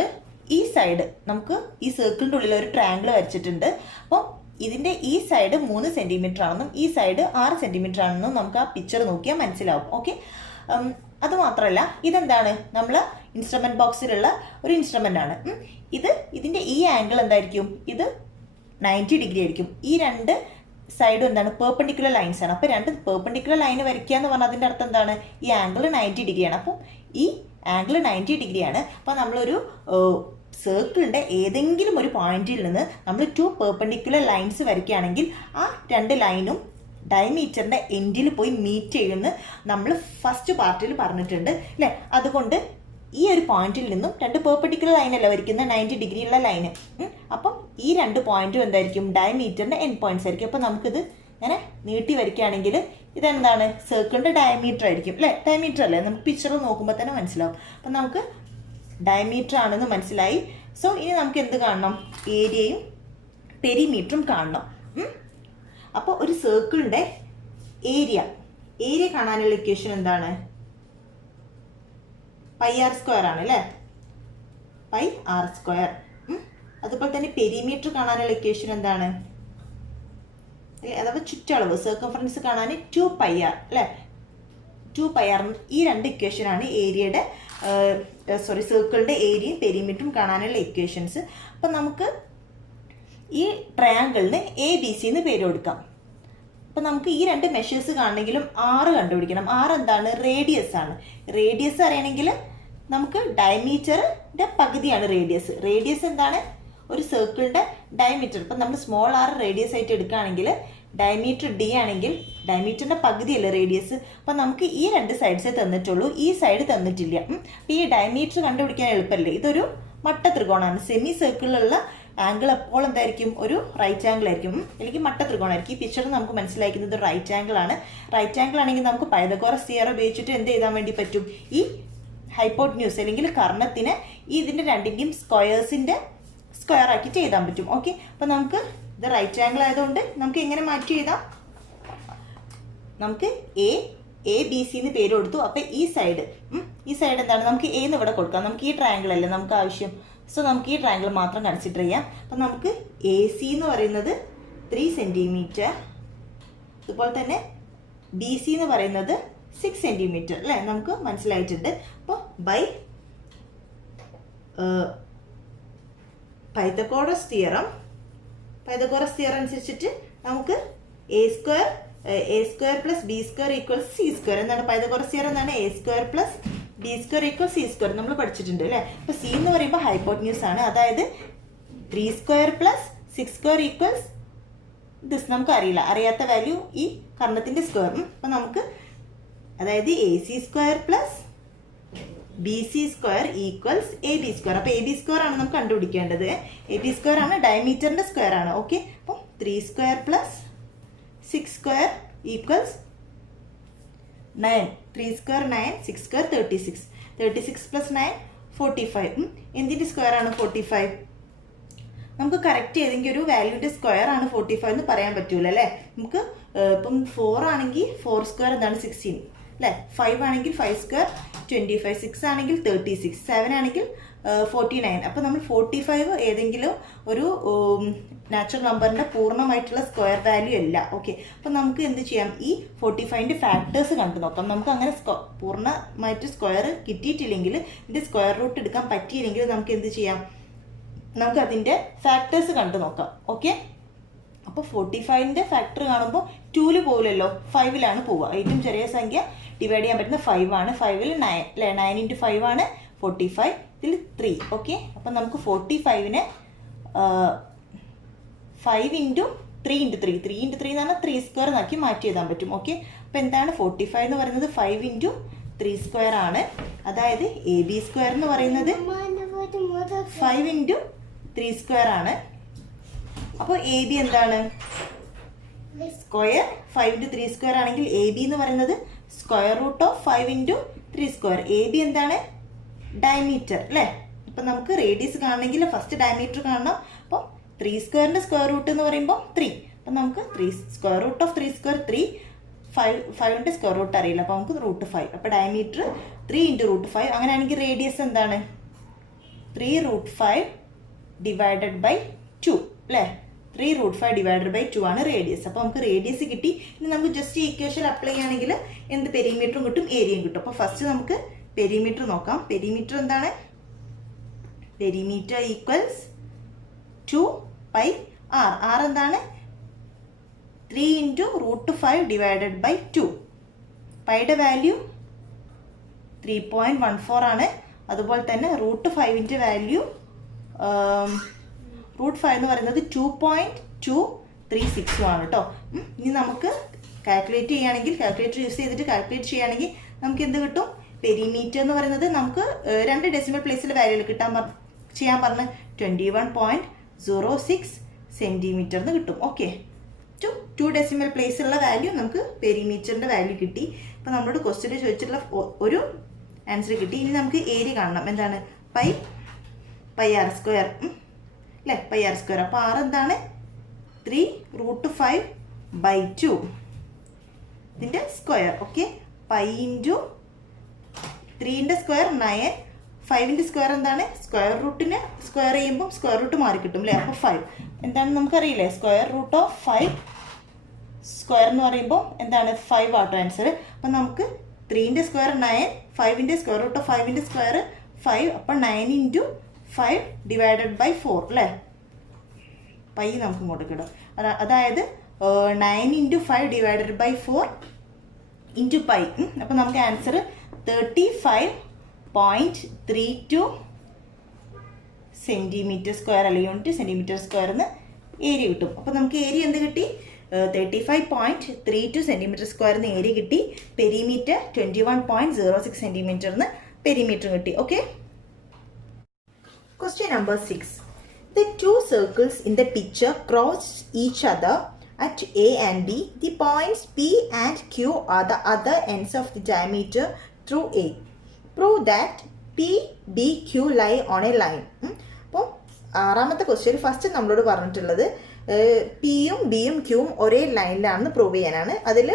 ഈ സൈഡ് നമുക്ക് ഈ സർക്കിളിൻ്റെ ഉള്ളിൽ ഒരു ട്രയാങ്കിൾ വരച്ചിട്ടുണ്ട്. അപ്പോൾ ഇതിൻ്റെ ഈ സൈഡ് 3 സെൻറ്റിമീറ്റർ ആണെന്നും ഈ സൈഡ് 6 സെൻറ്റിമീറ്റർ ആണെന്നും നമുക്ക് ആ പിക്ചർ നോക്കിയാൽ മനസ്സിലാവും. ഓക്കെ, അതുമാത്രമല്ല ഇതെന്താണ്? നമ്മൾ ഇൻസ്ട്രുമെൻറ്റ് ബോക്സിലുള്ള ഒരു ഇൻസ്ട്രുമെൻ്റ് ആണ്. ഇതിൻ്റെ ഈ ആംഗിൾ എന്തായിരിക്കും? ഇത് 90 ഡിഗ്രി ആയിരിക്കും. ഈ രണ്ട് സൈഡും എന്താണ്? പെർപെൻഡിക്കുലർ ലൈൻസ് ആണ്. അപ്പോൾ രണ്ട് പെർപെൻഡിക്കുലർ ലൈൻ വരയ്ക്കുക എന്ന് പറഞ്ഞാൽ അതിൻ്റെ അർത്ഥം എന്താണ്? ഈ ആംഗിൾ 90 ഡിഗ്രിയാണ്. അപ്പം ഈ ആംഗിൾ 90 ഡിഗ്രിയാണ്. അപ്പോൾ നമ്മളൊരു സർക്കിളിൻ്റെ ഏതെങ്കിലും ഒരു പോയിന്റിൽ നിന്ന് നമ്മൾ 2 പെർപെൻഡിക്കുലർ ലൈൻസ് വരയ്ക്കുകയാണെങ്കിൽ ആ രണ്ട് ലൈനും ഡയമീറ്ററിൻ്റെ എൻഡിൽ പോയി മീറ്റ് ചെയ്യുമെന്ന് നമ്മൾ ഫസ്റ്റ് പാർട്ടിൽ പറഞ്ഞിട്ടുണ്ട് അല്ലേ? അതുകൊണ്ട് ഈ ഒരു പോയിന്റിൽ നിന്നും 2 പെർപെൻഡിക്കുലർ ലൈനല്ല വരയ്ക്കുന്ന 90 ഡിഗ്രിയുള്ള ലൈന്. അപ്പം ഈ 2 പോയിന്റും എന്തായിരിക്കും? ഡയമീറ്ററിൻ്റെ എൻഡ് പോയിന്റ്സ് ആയിരിക്കും. അപ്പം നമുക്കിത് ഇങ്ങനെ നീട്ടി വരയ്ക്കുകയാണെങ്കിൽ ഇതെന്താണ്? സർക്കിളിൻ്റെ ഡയമീറ്റർ ആയിരിക്കും അല്ലേ? ഡയമീറ്റർ അല്ലേ? നമുക്ക് പിക്ചർ നോക്കുമ്പോൾ തന്നെ മനസ്സിലാവും. അപ്പം നമുക്ക് ഡയമീറ്റർ ആണെന്ന് മനസ്സിലായി. സോ ഇനി നമുക്ക് എന്ത് കാണണം? ഏരിയയും പെരിമീറ്ററും കാണണം. അപ്പോൾ ഒരു സർക്കിളിൻ്റെ ഏരിയ കാണാനുള്ള ഇക്വേഷൻ എന്താണ്? πr² ആണ് അല്ലേ? πr². അതുപോലെ തന്നെ പെരിമീറ്റർ കാണാനുള്ള ഇക്വേഷൻ എന്താണ്? അഥവാ ചുറ്റളവ് സർക്കംഫറൻസ് കാണാൻ 2πr അല്ലേ? 2πr. ഈ രണ്ട് ഇക്വേഷനാണ് ഏരിയയുടെ സർക്കിളിൻ്റെ ഏരിയയും പെരിമീറ്ററും കാണാനുള്ള ഇക്വേഷൻസ്. അപ്പം നമുക്ക് ഈ ട്രയാങ്കിളിന് ABC എന്ന് പേര് കൊടുക്കാം. അപ്പം നമുക്ക് ഈ രണ്ട് മെഷേഴ്സ് കാണണമെങ്കിലും R കണ്ടുപിടിക്കണം. R എന്താണ്? റേഡിയസ് ആണ്. റേഡിയസ് അറിയണമെങ്കിൽ നമുക്ക് ഡയമീറ്ററിൻ്റെ പകുതിയാണ് റേഡിയസ്. റേഡിയസ് എന്താണ്? ഒരു സർക്കിളിൻ്റെ ഡയമീറ്റർ. ഇപ്പം നമ്മൾ സ്മോൾ r റേഡിയസ് ആയിട്ട് എടുക്കുകയാണെങ്കിൽ ഡയമീറ്റർ D ആണെങ്കിൽ ഡയമീറ്ററിൻ്റെ പകുതിയല്ലേ റേഡിയസ്. അപ്പം നമുക്ക് ഈ രണ്ട് സൈഡ്സേ തന്നിട്ടുള്ളൂ, ഈ സൈഡ് തന്നിട്ടില്ല. അപ്പം ഈ ഡയമീറ്റർ കണ്ടുപിടിക്കാൻ എളുപ്പമല്ലേ? ഇതൊരു മട്ട ത്രികോണമാണ്. സെമി സർക്കിളിലുള്ള ആംഗിൾ എപ്പോൾ എന്തായിരിക്കും? ഒരു റൈറ്റ് ആംഗിൾ ആയിരിക്കും, അല്ലെങ്കിൽ മട്ട ത്രികോണമായിരിക്കും. ഈ പിക്ചറിൽ നമുക്ക് മനസ്സിലാക്കുന്നത് റൈറ്റ് ആംഗിൾ ആണ്. റൈറ്റ് ആംഗിൾ ആണെങ്കിൽ നമുക്ക് പൈതഗോറസ് തിയറം ഉപയോഗിച്ചിട്ട് എന്ത് ചെയ്താൻ വേണ്ടി പറ്റും? ഈ ഹൈപ്പോട്ന്യൂസ് അല്ലെങ്കിൽ കർണത്തിന് ഇതിൻ്റെ രണ്ടിൻ്റെയും സ്ക്വയർ ആക്കിയിട്ട് എഴുതാൻ പറ്റും. ഓക്കെ, അപ്പം നമുക്ക് ഇത് റൈറ്റ് ആംഗിൾ ആയതുകൊണ്ട് നമുക്ക് എങ്ങനെ മാറ്റി എഴുതാം? നമുക്ക് ABC എന്ന് പേര് കൊടുത്തു. അപ്പം ഈ ഈ സൈഡ് എന്താണ്, നമുക്ക് എ എന്ന് ഇവിടെ കൊടുക്കാം. നമുക്ക് ഈ ട്രയാങ്കിൾ അല്ലേ നമുക്ക് ആവശ്യം. സോ നമുക്ക് ഈ ട്രയാങ്കിൾ മാത്രം കൺസിഡർ ചെയ്യാം. അപ്പം നമുക്ക് എ സി എന്ന് പറയുന്നത് 3 സെൻറ്റിമീറ്റർ, അതുപോലെ തന്നെ ബി സി എന്ന് പറയുന്നത് 6 സെൻറ്റിമീറ്റർ അല്ലേ, നമുക്ക് മനസ്സിലായിട്ടുണ്ട്. അപ്പോൾ ബൈ പൈതഗോറസ് തിയറം അനുസരിച്ചിട്ട് നമുക്ക് A square plus B square equal C square എന്താണ്, പൈതഗോറസ് തിയറം എന്താണ്, A square plus B square equal C square നമ്മൾ പഠിച്ചിട്ടുണ്ട് അല്ലേ. അപ്പോൾ സി എന്ന് പറയുമ്പോൾ ഹൈപ്പോട്ടന്യൂസ് ആണ്, അതായത് 3 square plus 6 square equals this, നമുക്ക് അറിയാത്ത വാല്യൂ ഈ കർണത്തിന്റെ സ്ക്വയറും. അപ്പം നമുക്ക് അതായത് A C square plus B C square equals A B square. അപ്പോൾ എ ബി സ്ക്വയർ ആണ് നമുക്ക് കണ്ടുപിടിക്കേണ്ടത്. എ ബി സ്ക്വയർ ആണ് ഡയമീറ്ററിന്റെ സ്ക്വയർ ആണ്. ഓക്കെ, അപ്പം 3 square plus 6 square equals 9. 3 square 9, 6 square 36. 36 plus 9 45. എന്തിന്റെ സ്ക്വയർ ആണ് 45? നമുക്ക് കറക്റ്റ് ഏതെങ്കിലും ഒരു വാല്യൂന്റെ സ്ക്വയർ ആണ് 45 എന്ന് പറയാൻ പറ്റൂല അല്ലേ. നമുക്ക് ഇപ്പം 4 ആണെങ്കിൽ 4 സ്ക്വയർ എന്താണ് 16 അല്ലേ, 5 ആണെങ്കിൽ 5 സ്ക്വയർ 25, 6 ആണെങ്കിൽ 36, 7 ആണെങ്കിൽ 49. അപ്പം നമ്മൾ 45 ഏതെങ്കിലും ഒരു നാച്ചുറൽ നമ്പറിന്റെ പൂർണ്ണമായിട്ടുള്ള സ്ക്വയർ വാല്യൂ അല്ല. ഓക്കെ, അപ്പം നമുക്ക് എന്ത് ചെയ്യാം, ഈ 45ന്റെ ഫാക്ടേഴ്സ് കണ്ടു നോക്കാം. നമുക്ക് അങ്ങനെ പൂർണ്ണമായിട്ട് സ്ക്വയർ കിട്ടിയിട്ടില്ലെങ്കിൽ, ഇതിന്റെ സ്ക്വയർ റൂട്ട് എടുക്കാൻ പറ്റിയില്ലെങ്കിൽ നമുക്ക് എന്ത് ചെയ്യാം, നമുക്ക് അതിന്റെ ഫാക്ടേഴ്സ് കണ്ടു നോക്കാം. ഓക്കെ, അപ്പോൾ 45ന്റെ ഫാക്ടർ കാണുമ്പോൾ 2ൽ പോകില്ലല്ലോ, 5ലാണ് പോവുക. ഏറ്റവും ചെറിയ സംഖ്യ ഡിവൈഡ് ചെയ്യാൻ പറ്റുന്ന 5 ആണ്. 5ൽ 9 അല്ലേ, 9 × 5 ആണ് 45, ഇതിൽ 3. ഓക്കെ, അപ്പം നമുക്ക് 45നെ 5 × 3 × 3 3 × 3 എന്ന് പറഞ്ഞാൽ 3 സ്ക്വയർ ആക്കി മാറ്റി എഴുതാൻ പറ്റും. ഓക്കെ, അപ്പം എന്താണ് 45 എന്ന് പറയുന്നത് 5 × 3 സ്ക്വയർ ആണ്. അതായത് എ ബി സ്ക്വയർ എന്ന് പറയുന്നത് 5 × 3 സ്ക്വയർ ആണ്. അപ്പോൾ എ ബി എന്താണ്, സ്ക്വയർ 5 × 3 സ്ക്വയർ ആണെങ്കിൽ എ ബി എന്ന് പറയുന്നത് സ്ക്വയർ റൂട്ട് ഓഫ് 5 × 3 സ്ക്വയർ. എ ബി എന്താണ്, ഡയമീറ്റർ അല്ലേ. അപ്പം നമുക്ക് റേഡിയസ് കാണണമെങ്കിൽ ഫസ്റ്റ് ഡയമീറ്റർ കാണണം. അപ്പോൾ 3 സ്ക്വയറിന്റെ സ്ക്വയർ റൂട്ട് എന്ന് പറയുമ്പോൾ 3. അപ്പം നമുക്ക് സ്ക്വയർ റൂട്ട് ഓഫ് 3 സ്ക്വയർ 3, 5ന്റെ സ്ക്വയർ റൂട്ട് അറിയില്ല, അപ്പോൾ നമുക്ക് റൂട്ട് 5. അപ്പോൾ ഡയമീറ്റർ 3 × √5. അങ്ങനെയാണെങ്കിൽ റേഡിയസ് എന്താണ്, 3 √5 ഡിവൈഡഡ് ബൈ 2 അല്ലേ. 3 √5 ഡിവൈഡഡ് ബൈ 2 ആണ് റേഡിയസ്. അപ്പോൾ നമുക്ക് റേഡിയസ് കിട്ടി. ഇനി നമുക്ക് ജസ്റ്റ് ഈ ഇക്വേഷൻ അപ്ലൈ ചെയ്യുകയാണെങ്കിൽ എന്ത് പെരിമീറ്ററും കിട്ടും, ഏരിയയും കിട്ടും. അപ്പോൾ ഫസ്റ്റ് നമുക്ക് പെരിമീറ്റർ നോക്കാം. പെരിമീറ്റർ എന്താണ്, പെരിമീറ്റർ ഈക്വൽസ് 2πr. ആർ എന്താണ്, 3 × √5 ഡിവൈഡഡ് ബൈ 2. പൈയുടെ വാല്യൂ 3.14 ആണ്. അതുപോലെ തന്നെ √5ന്റെ വാല്യൂ √5 എന്ന് പറയുന്നത് 2.236 ആണ് കേട്ടോ. ഇനി നമുക്ക് കാൽക്കുലേറ്റ് ചെയ്യുകയാണെങ്കിൽ, കാൽക്കുലേറ്റർ യൂസ് ചെയ്തിട്ട് കാൽക്കുലേറ്റ് ചെയ്യുകയാണെങ്കിൽ നമുക്ക് എന്ത് കിട്ടും, പെരിമീറ്റർ എന്ന് പറയുന്നത് നമുക്ക് 2 ഡെസിമൽ പ്ലേസിൽ വാല്യൂ ചെയ്യാൻ പറഞ്ഞ് 21.06 സെൻറ്റിമീറ്റർ എന്ന് കിട്ടും. ഓക്കെ, 2 ഡെസിമൽ പ്ലേസിലുള്ള വാല്യൂ നമുക്ക് പെരിമീറ്ററിന്റെ വാല്യൂ കിട്ടി. അപ്പം നമ്മളോട് ക്വസ്റ്റ്യൻ ചോദിച്ചിട്ടുള്ള ഒരു ആൻസർ കിട്ടി. ഇനി നമുക്ക് ഏരിയ കാണണം. എന്താണ്, πr സ്ക്വയർ അല്ലേ, πr സ്ക്വയർ. അപ്പോൾ ആർ എന്താണ്, 3 √5/2 ഇതിന്റെ സ്ക്വയർ. ഓക്കെ, π × 3ന്റെ സ്ക്വയർ 9, 5ന്റെ സ്ക്വയർ എന്താണ്, സ്ക്വയർ റൂട്ടിന് സ്ക്വയർ ചെയ്യുമ്പോൾ സ്ക്വയർ റൂട്ട് മാറി കിട്ടും അല്ലേ. അപ്പോൾ 5 എന്താണ് നമുക്കറിയില്ലേ, സ്ക്വയർ റൂട്ട് ഓഫ് 5 സ്ക്വയർ എന്ന് പറയുമ്പോൾ എന്താണ് 5 ആട്ടോ ആൻസർ. അപ്പം നമുക്ക് 3ന്റെ സ്ക്വയർ 9, 5ന്റെ സ്ക്വയർ റൂട്ട് ഓഫ് 5ന്റെ സ്ക്വയർ 5. അപ്പം 9 × 5 ഡിവൈഡഡ് ബൈ 4 അല്ലേ, പൈ നമുക്ക് ഇങ്ങോട്ട് കിട്ടും. അതായത് 9 × 5 ഡിവൈഡഡ് ബൈ 4 × π. അപ്പം നമുക്ക് ആൻസർ 35.32 സെൻറ്റിമീറ്റർ സ്ക്വയർ അല്ലെങ്കിൽ യൂണിറ്റ് സെൻറ്റിമീറ്റർ സ്ക്വയർ എന്ന് ഏരിയ കിട്ടും. അപ്പം നമുക്ക് ഏരിയ എന്ത് കിട്ടി, 35.32 സെൻറ്റിമീറ്റർ സ്ക്വയർ എന്ന് ഏരിയ കിട്ടി. പെരിമീറ്റർ 21.06 സെൻറ്റിമീറ്ററിന് പെരിമീറ്റർ കിട്ടി. Okay, question number 6. The two circles in the picture cross each other at A and B. The points P and Q are the other ends of the diameter through A. Prove that P, B, Q lie on a line. അപ്പോൾ 6ാമത്തെ question first നമ്മളോട് പറഞ്ഞിട്ടുള്ളത് പിയും ബിയും ക്യൂവും ഒരേ ലൈനിലാണെന്ന് prove ചെയ്യാനാണ്. അതിൽ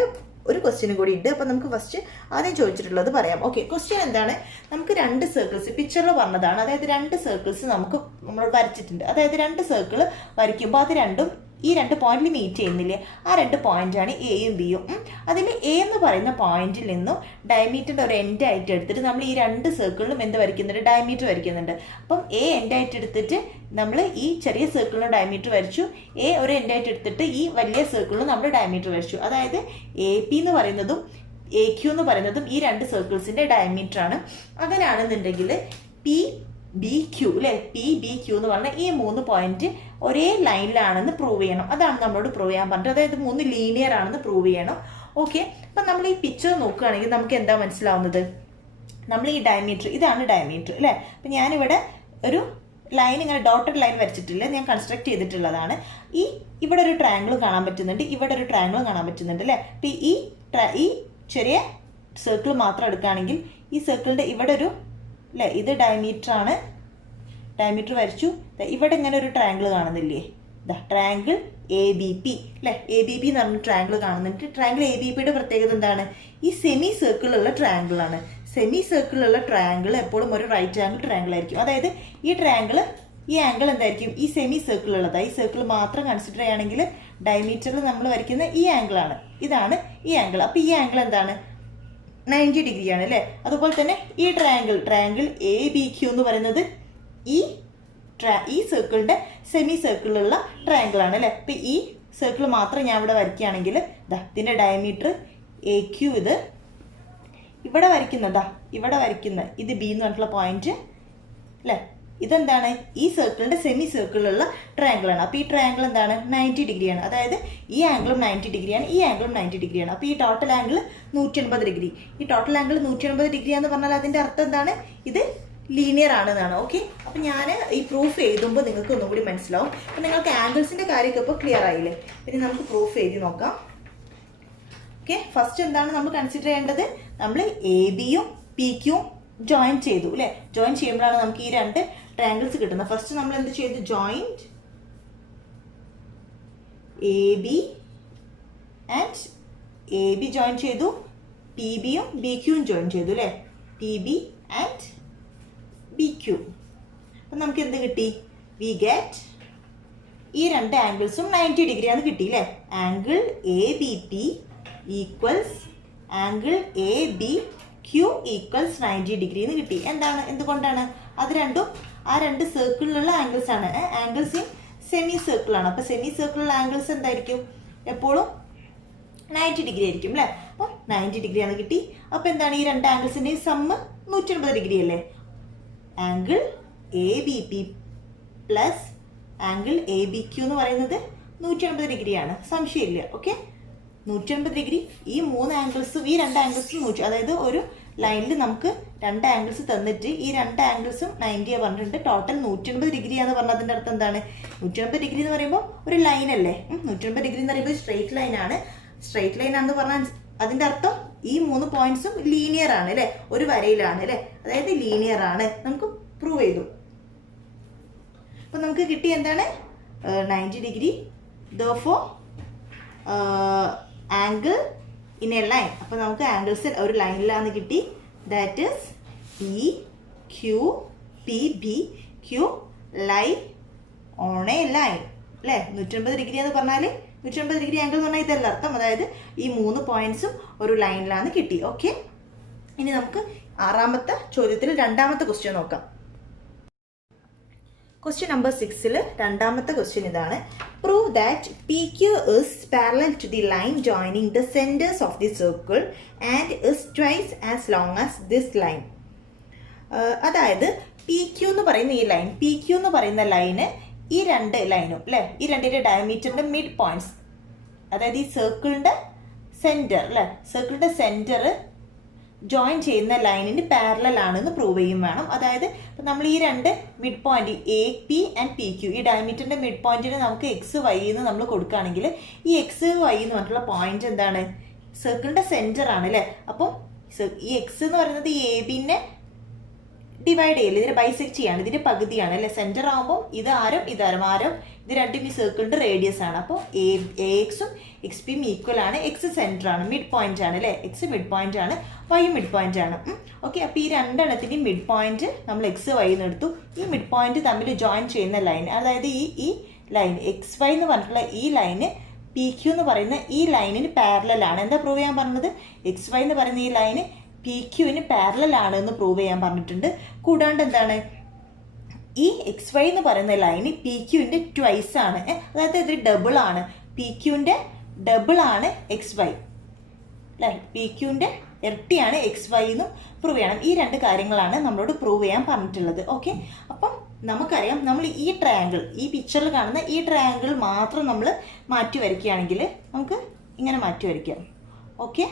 ഒരു ക്വസ്റ്റ്യനും കൂടി ഉണ്ട്. അപ്പോൾ നമുക്ക് ഫസ്റ്റ് ആദ്യം ചോദിച്ചിട്ടുള്ളത് പറയാം. ഓക്കെ, ക്വസ്റ്റ്യൻ എന്താണ്? നമുക്ക് 2 സർക്കിൾസ് പിക്ചറിൽ പറഞ്ഞതാണ്. അതായത് 2 സർക്കിൾസ് നമ്മൾ വരച്ചിട്ടുണ്ട്. അതായത് 2 സർക്കിൾ വരയ്ക്കുമ്പോൾ അത് രണ്ടും ഈ 2 പോയിന്റിൽ മീറ്റ് ചെയ്യുന്നില്ലേ, ആ 2 പോയിന്റാണ് എയും ബിയും. അതിൽ എ എന്ന് പറയുന്ന പോയിന്റിൽ നിന്നും ഡയമീറ്ററിൻ്റെ ഒരു എൻഡ് ആയിട്ട് എടുത്തിട്ട് നമ്മൾ ഈ 2 സർക്കിളിലും എന്ത് വരയ്ക്കുന്നുണ്ട്? ഡയമീറ്റർ വരയ്ക്കുന്നുണ്ട്. അപ്പം എ എൻഡായിട്ട് എടുത്തിട്ട് നമ്മൾ ഈ ചെറിയ സർക്കിളിന് ഡയമീറ്റർ വരച്ചു, എ ഒരു എൻഡായിട്ട് എടുത്തിട്ട് ഈ വലിയ സർക്കിളിന് നമ്മൾ ഡയമീറ്റർ വരച്ചു. അതായത് എ പി എന്ന് പറയുന്നതും എ ക്യു എന്ന് പറയുന്നതും ഈ 2 സർക്കിൾസിൻ്റെ ഡയമീറ്റർ ആണ്. അങ്ങനെയാണെന്നുണ്ടെങ്കിൽ പി ബി ക്യു അല്ലെ, പി ബി ക്യു എന്ന് പറഞ്ഞാൽ ഈ 3 പോയിന്റ് ഒരേ ലൈനിലാണെന്ന് പ്രൂവ് ചെയ്യണം. അതാണ് നമ്മളോട് പ്രൂവ് ചെയ്യാൻ പറഞ്ഞത്. അതായത് 3 ലീനിയർ ആണെന്ന് പ്രൂവ് ചെയ്യണം. ഓക്കെ, അപ്പം നമ്മൾ ഈ പിക്ചർ നോക്കുകയാണെങ്കിൽ നമുക്ക് എന്താ മനസ്സിലാവുന്നത്? നമ്മൾ ഈ ഡയമീറ്റർ, ഇതാണ് ഡയമീറ്റർ അല്ലേ. അപ്പം ഞാനിവിടെ ഒരു ലൈൻ ഇങ്ങനെ ഡോട്ടഡ് ലൈൻ വരച്ചിട്ടില്ല, ഞാൻ കൺസ്ട്രക്ട് ചെയ്തിട്ടുള്ളതാണ്. ഇവിടെ ഒരു ട്രയാങ്കിളും കാണാൻ പറ്റുന്നുണ്ട്, ഇവിടെ ഒരു ട്രയാങ്കിളും കാണാൻ പറ്റുന്നുണ്ട് അല്ലേ. അപ്പം ഈ ചെറിയ സർക്കിൾ മാത്രം എടുക്കുകയാണെങ്കിൽ ഈ സർക്കിളിൻ്റെ ഇവിടെ ഒരു അല്ലേ, ഇത് ഡയമീറ്റർ ആണ്, ഡയമീറ്റർ വരച്ചു. ഇവിടെ ഇങ്ങനെ ഒരു ട്രയാങ്കിൾ കാണുന്നില്ലേ, ട്രയാങ്കിൾ എ ബി പി അല്ലേ, എ ബി പി എന്ന് പറഞ്ഞ ട്രയാങ്കിൾ കാണുന്നുണ്ട്. ട്രയാങ്കിൾ എ ബി പിയുടെ പ്രത്യേകത എന്താണ്? ഈ സെമി സർക്കിളുള്ള ട്രയാങ്കിൾ ആണ്. സെമി സർക്കിളുള്ള ട്രയാങ്കിൾ എപ്പോഴും ഒരു റൈറ്റ് ആംഗിൾ ട്രയാങ്കിൾ ആയിരിക്കും. അതായത് ഈ ട്രയാങ്കിൾ, ഈ ആംഗിൾ എന്തായിരിക്കും? ഈ സെമി സർക്കിളുള്ളതാണ്. ഈ സർക്കിൾ മാത്രം കൺസിഡർ ചെയ്യുകയാണെങ്കിൽ ഡയമീറ്ററിൽ നമ്മൾ വരയ്ക്കുന്ന ഈ ആംഗിൾ ആണ്, ഇതാണ് ഈ ആംഗിൾ. അപ്പോൾ ഈ ആംഗിൾ എന്താണ്? 90 ഡിഗ്രി ആണ് അല്ലേ. അതുപോലെ തന്നെ ഈ ട്രയാങ്കിൾ എ ബി ക്യു എന്ന് പറയുന്നത് ഈ സർക്കിളിന്റെ സെമി സർക്കിളിലുള്ള ട്രയാങ്കിൾ ആണ് അല്ലേ. അപ്പം ഈ സർക്കിൾ മാത്രം ഞാൻ ഇവിടെ വരയ്ക്കുകയാണെങ്കിൽ ഇതിന്റെ ഡയമീറ്റർ എ ക്യു, ഇത് ഇവിടെ വരയ്ക്കുന്ന ഇത് ബി എന്ന് പറഞ്ഞിട്ടുള്ള പോയിന്റ് അല്ലേ, ഇതെന്താണ്? ഈ സർക്കിളിന്റെ സെമി സർക്കിളിലുള്ള ട്രയാങ്കിൾ ആണ്. അപ്പോൾ ഈ ട്രയാങ്കിൾ എന്താണ്? 90 ഡിഗ്രിയാണ്. അതായത് ഈ ആംഗിളും 90 ഡിഗ്രിയാണ്, ഈ ആംഗിളും 90 ഡിഗ്രിയാണ്. അപ്പോൾ ഈ ടോട്ടൽ ആംഗിൾ 180 ഡിഗ്രി. ഈ ടോട്ടൽ ആംഗിൾ 180 ഡിഗ്രി എന്ന് പറഞ്ഞാൽ അതിന്റെ അർത്ഥം എന്താണ്? ഇത് ലീനിയർ ആണെന്നാണ്. ഓക്കെ, അപ്പം ഞാൻ ഈ പ്രൂഫ് എഴുതുമ്പോൾ നിങ്ങൾക്ക് ഒന്നും കൂടി മനസ്സിലാവും. അപ്പം നിങ്ങൾക്ക് ആംഗിൾസിന്റെ കാര്യമൊക്കെ ഇപ്പോൾ ക്ലിയർ ആയില്ലേ. ഇനി നമുക്ക് പ്രൂഫ് എഴുതി നോക്കാം. ഓക്കെ, ഫസ്റ്റ് എന്താണ് നമ്മൾ കൺസിഡർ ചെയ്യേണ്ടത്? നമ്മൾ എ ബിയും പി ക്യൂവും ജോയിൻ ചെയ്തു അല്ലേ. ജോയിൻ ചെയ്യുമ്പോഴാണ് നമുക്ക് ഈ 2 ട്രയാങ്കിൾസ് കിട്ടുന്നത്. ഫസ്റ്റ് നമ്മൾ എന്ത് ചെയ്തു? Joint A B and A B join ചെയ്തു, പി ബിയും ബി ക്യൂവും ജോയിൻ ചെയ്തു അല്ലേ, P B and B Q. അപ്പം നമുക്ക് എന്ത് കിട്ടി? വി ഗെറ്റ് ഈ 2 ആംഗിൾസും 90 ഡിഗ്രിയാണ് കിട്ടി അല്ലേ. Angle A B P equals angle A B Q equals 90 degree എന്ന് കിട്ടി. എന്തുകൊണ്ടാണ്? അത് രണ്ടും ആ 2 സർക്കിളിലുള്ള ആംഗിൾസ് ആണ്. ആംഗിൾസ് ഇൻ സെമി സർക്കിളാണ്. അപ്പോൾ സെമി സർക്കിളിലുള്ള ആംഗിൾസ് എന്തായിരിക്കും? എപ്പോഴും 90 ഡിഗ്രി ആയിരിക്കും അല്ലേ. അപ്പോൾ 90 ഡിഗ്രിയാണ് കിട്ടി. അപ്പോൾ എന്താണ്? ഈ 2 ആംഗിൾസിൻ്റെയും സമ്മ് 180 ഡിഗ്രി അല്ലേ. Angle A B P plus angle A B Q എന്ന് പറയുന്നത് 180 ഡിഗ്രിയാണ്, സംശയമില്ല. Okay, 180 degree. ഈ 3 ആംഗിൾസും ഈ 2 ആംഗിൾസും അതായത് ഒരു ലൈനിൽ നമുക്ക് 2 ആംഗിൾസ് തന്നിട്ട് ഈ 2 ആംഗിൾസും 90 പറഞ്ഞിട്ടുണ്ട്. ടോട്ടൽ 180 ഡിഗ്രിയാന്ന് പറഞ്ഞതിൻ്റെ അർത്ഥം എന്താണ്? 180 ഡിഗ്രി എന്ന് പറയുമ്പോൾ ഒരു ലൈൻ അല്ലേ. 180 ഡിഗ്രി എന്ന് പറയുമ്പോൾ സ്ട്രെയിറ്റ് ലൈൻ ആണ്. സ്ട്രെയിറ്റ് ലൈൻ ആണെന്ന് പറഞ്ഞാൽ അതിൻ്റെ അർത്ഥം ഈ 3 പോയിന്റ്സും ലീനിയർ ആണ് അല്ലേ, ഒരു വരയിലാണ് അല്ലേ. അതായത് ലീനിയർ ആണ്. നമുക്ക് പ്രൂവ് ചെയ്തു. അപ്പം നമുക്ക് കിട്ടി എന്താണ്? 90 degree. therefore angle in a line. അപ്പോൾ നമുക്ക് ആംഗിൾസ് ഒരു ലൈനിലാണ് കിട്ടി. That is P Q P B Q lie on a line അല്ലേ. 180 ഡിഗ്രി എന്ന് പറഞ്ഞാൽ 180 ഡിഗ്രി ആംഗിൾ എന്ന് പറഞ്ഞാൽ ഇതല്ല അർത്ഥം. അതായത് ഈ 3 പോയിന്റ്സും ഒരു ലൈനിലാണ് കിട്ടി. ഓക്കെ, ഇനി നമുക്ക് 6ാമത്തെ ചോദ്യത്തിൽ 2ാമത്തെ ക്വസ്റ്റ്യൻ നോക്കാം. ക്വസ്റ്റ്യൻ നമ്പർ 6ൽ 2ാമത്തെ ക്വസ്റ്റ്യൻ ഇതാണ്. Prove that P Q is parallel to the line joining the centres of the circle and is twice as long as this line. അതായത് പി ക്യു എന്ന് പറയുന്ന ഈ ലൈൻ, പി ക്യു എന്ന് പറയുന്ന line ഈ 2 ലൈനും അല്ലേ, ഈ 2ന്റെ ഡയമീറ്ററിന്റെ മിഡ് പോയിന്റ്സ്, അതായത് ഈ സർക്കിളിന്റെ സെന്റർ അല്ലേ, സർക്കിളിന്റെ സെന്റർ ജോയിൻ ചെയ്യുന്ന ലൈനിന് പാരലൽ ആണെന്ന് പ്രൂവ് ചെയ്യും വേണം. അതായത് നമ്മൾ ഈ 2 mid point A P and P Q, ഈ ഡയമീറ്ററിന്റെ മിഡ് പോയിന്റിന് നമുക്ക് എക്സ് വൈ എന്ന് നമ്മൾ കൊടുക്കുകയാണെങ്കിൽ ഈ എക്സ് വൈ എന്ന് പറഞ്ഞിട്ടുള്ള പോയിന്റ് എന്താണ്? സർക്കിളിന്റെ സെന്റർ ആണ് അല്ലേ. അപ്പം ഈ എക്സ് എന്ന് പറയുന്നത് ഈ എ ബിനെ ഡിവൈഡ് ചെയ്യില്ല, ഇതിനെ ബൈസെക്ട് ചെയ്യാണ്, ഇതിന്റെ പകുതിയാണ് അല്ലേ. സെന്റർ ആകുമ്പോൾ ഇത് ആരം ആരം ഇത് രണ്ടും ഈ സർക്കിളിൻ്റെ റേഡിയസ് ആണ്. അപ്പോൾ എ എക്സും എക്സ് പിയും ഈക്വൽ ആണ്. എക്സ് സെൻറ്റർ ആണ്, മിഡ് പോയിന്റ് ആണ് അല്ലേ, എക്സ് മിഡ് പോയിന്റ് ആണ്, വൈ മിഡ് പോയിന്റ് ആണ്. ഓക്കെ, അപ്പോൾ ഈ രണ്ടെണ്ണത്തിൻ്റെയും മിഡ് പോയിന്റ് നമ്മൾ എക്സ് വൈ എന്ന് എടുത്തു. ഈ മിഡ് പോയിന്റ് തമ്മിൽ ജോയിൻ ചെയ്യുന്ന ലൈൻ, അതായത് ഈ ലൈൻ എക്സ് വൈ എന്ന് പറഞ്ഞിട്ടുള്ള ഈ ലൈന് പി ക്യു എന്ന് പറയുന്ന ഈ ലൈനിന് പാരലലാണ്. എന്താ പ്രൂവ് ചെയ്യാൻ പറഞ്ഞത്? എക്സ് വൈ എന്ന് പറയുന്ന ഈ ലൈന് പി ക്യുവിന് പാരലലാണ് എന്ന് പ്രൂവ് ചെയ്യാൻ പറഞ്ഞിട്ടുണ്ട്. കൂടാണ്ട് എന്താണ്, ഈ എക്സ് വൈ എന്ന് പറയുന്ന ലൈന് പി ക്യുവിൻ്റെ ട്വൈസ് ആണ്, അതായത് ഇത് ഡബിൾ ആണ്. പി ക്യുവിൻ്റെ ഡബിൾ ആണ് എക്സ് വൈ അല്ലേ, പി ക്യുവിൻ്റെ ഇരട്ടിയാണ് എക്സ് വൈ എന്നും പ്രൂവ് ചെയ്യണം. ഈ രണ്ട് കാര്യങ്ങളാണ് നമ്മളോട് പ്രൂവ് ചെയ്യാൻ പറഞ്ഞിട്ടുള്ളത്. ഓക്കെ, അപ്പം നമുക്കറിയാം നമ്മൾ ഈ ട്രയാങ്കിൾ, ഈ പിക്ചറിൽ കാണുന്ന ഈ ട്രയാങ്കിൾ മാത്രം നമ്മൾ മാറ്റി വരയ്ക്കുകയാണെങ്കിൽ നമുക്ക് ഇങ്ങനെ മാറ്റി വരയ്ക്കാം. ഓക്കെ,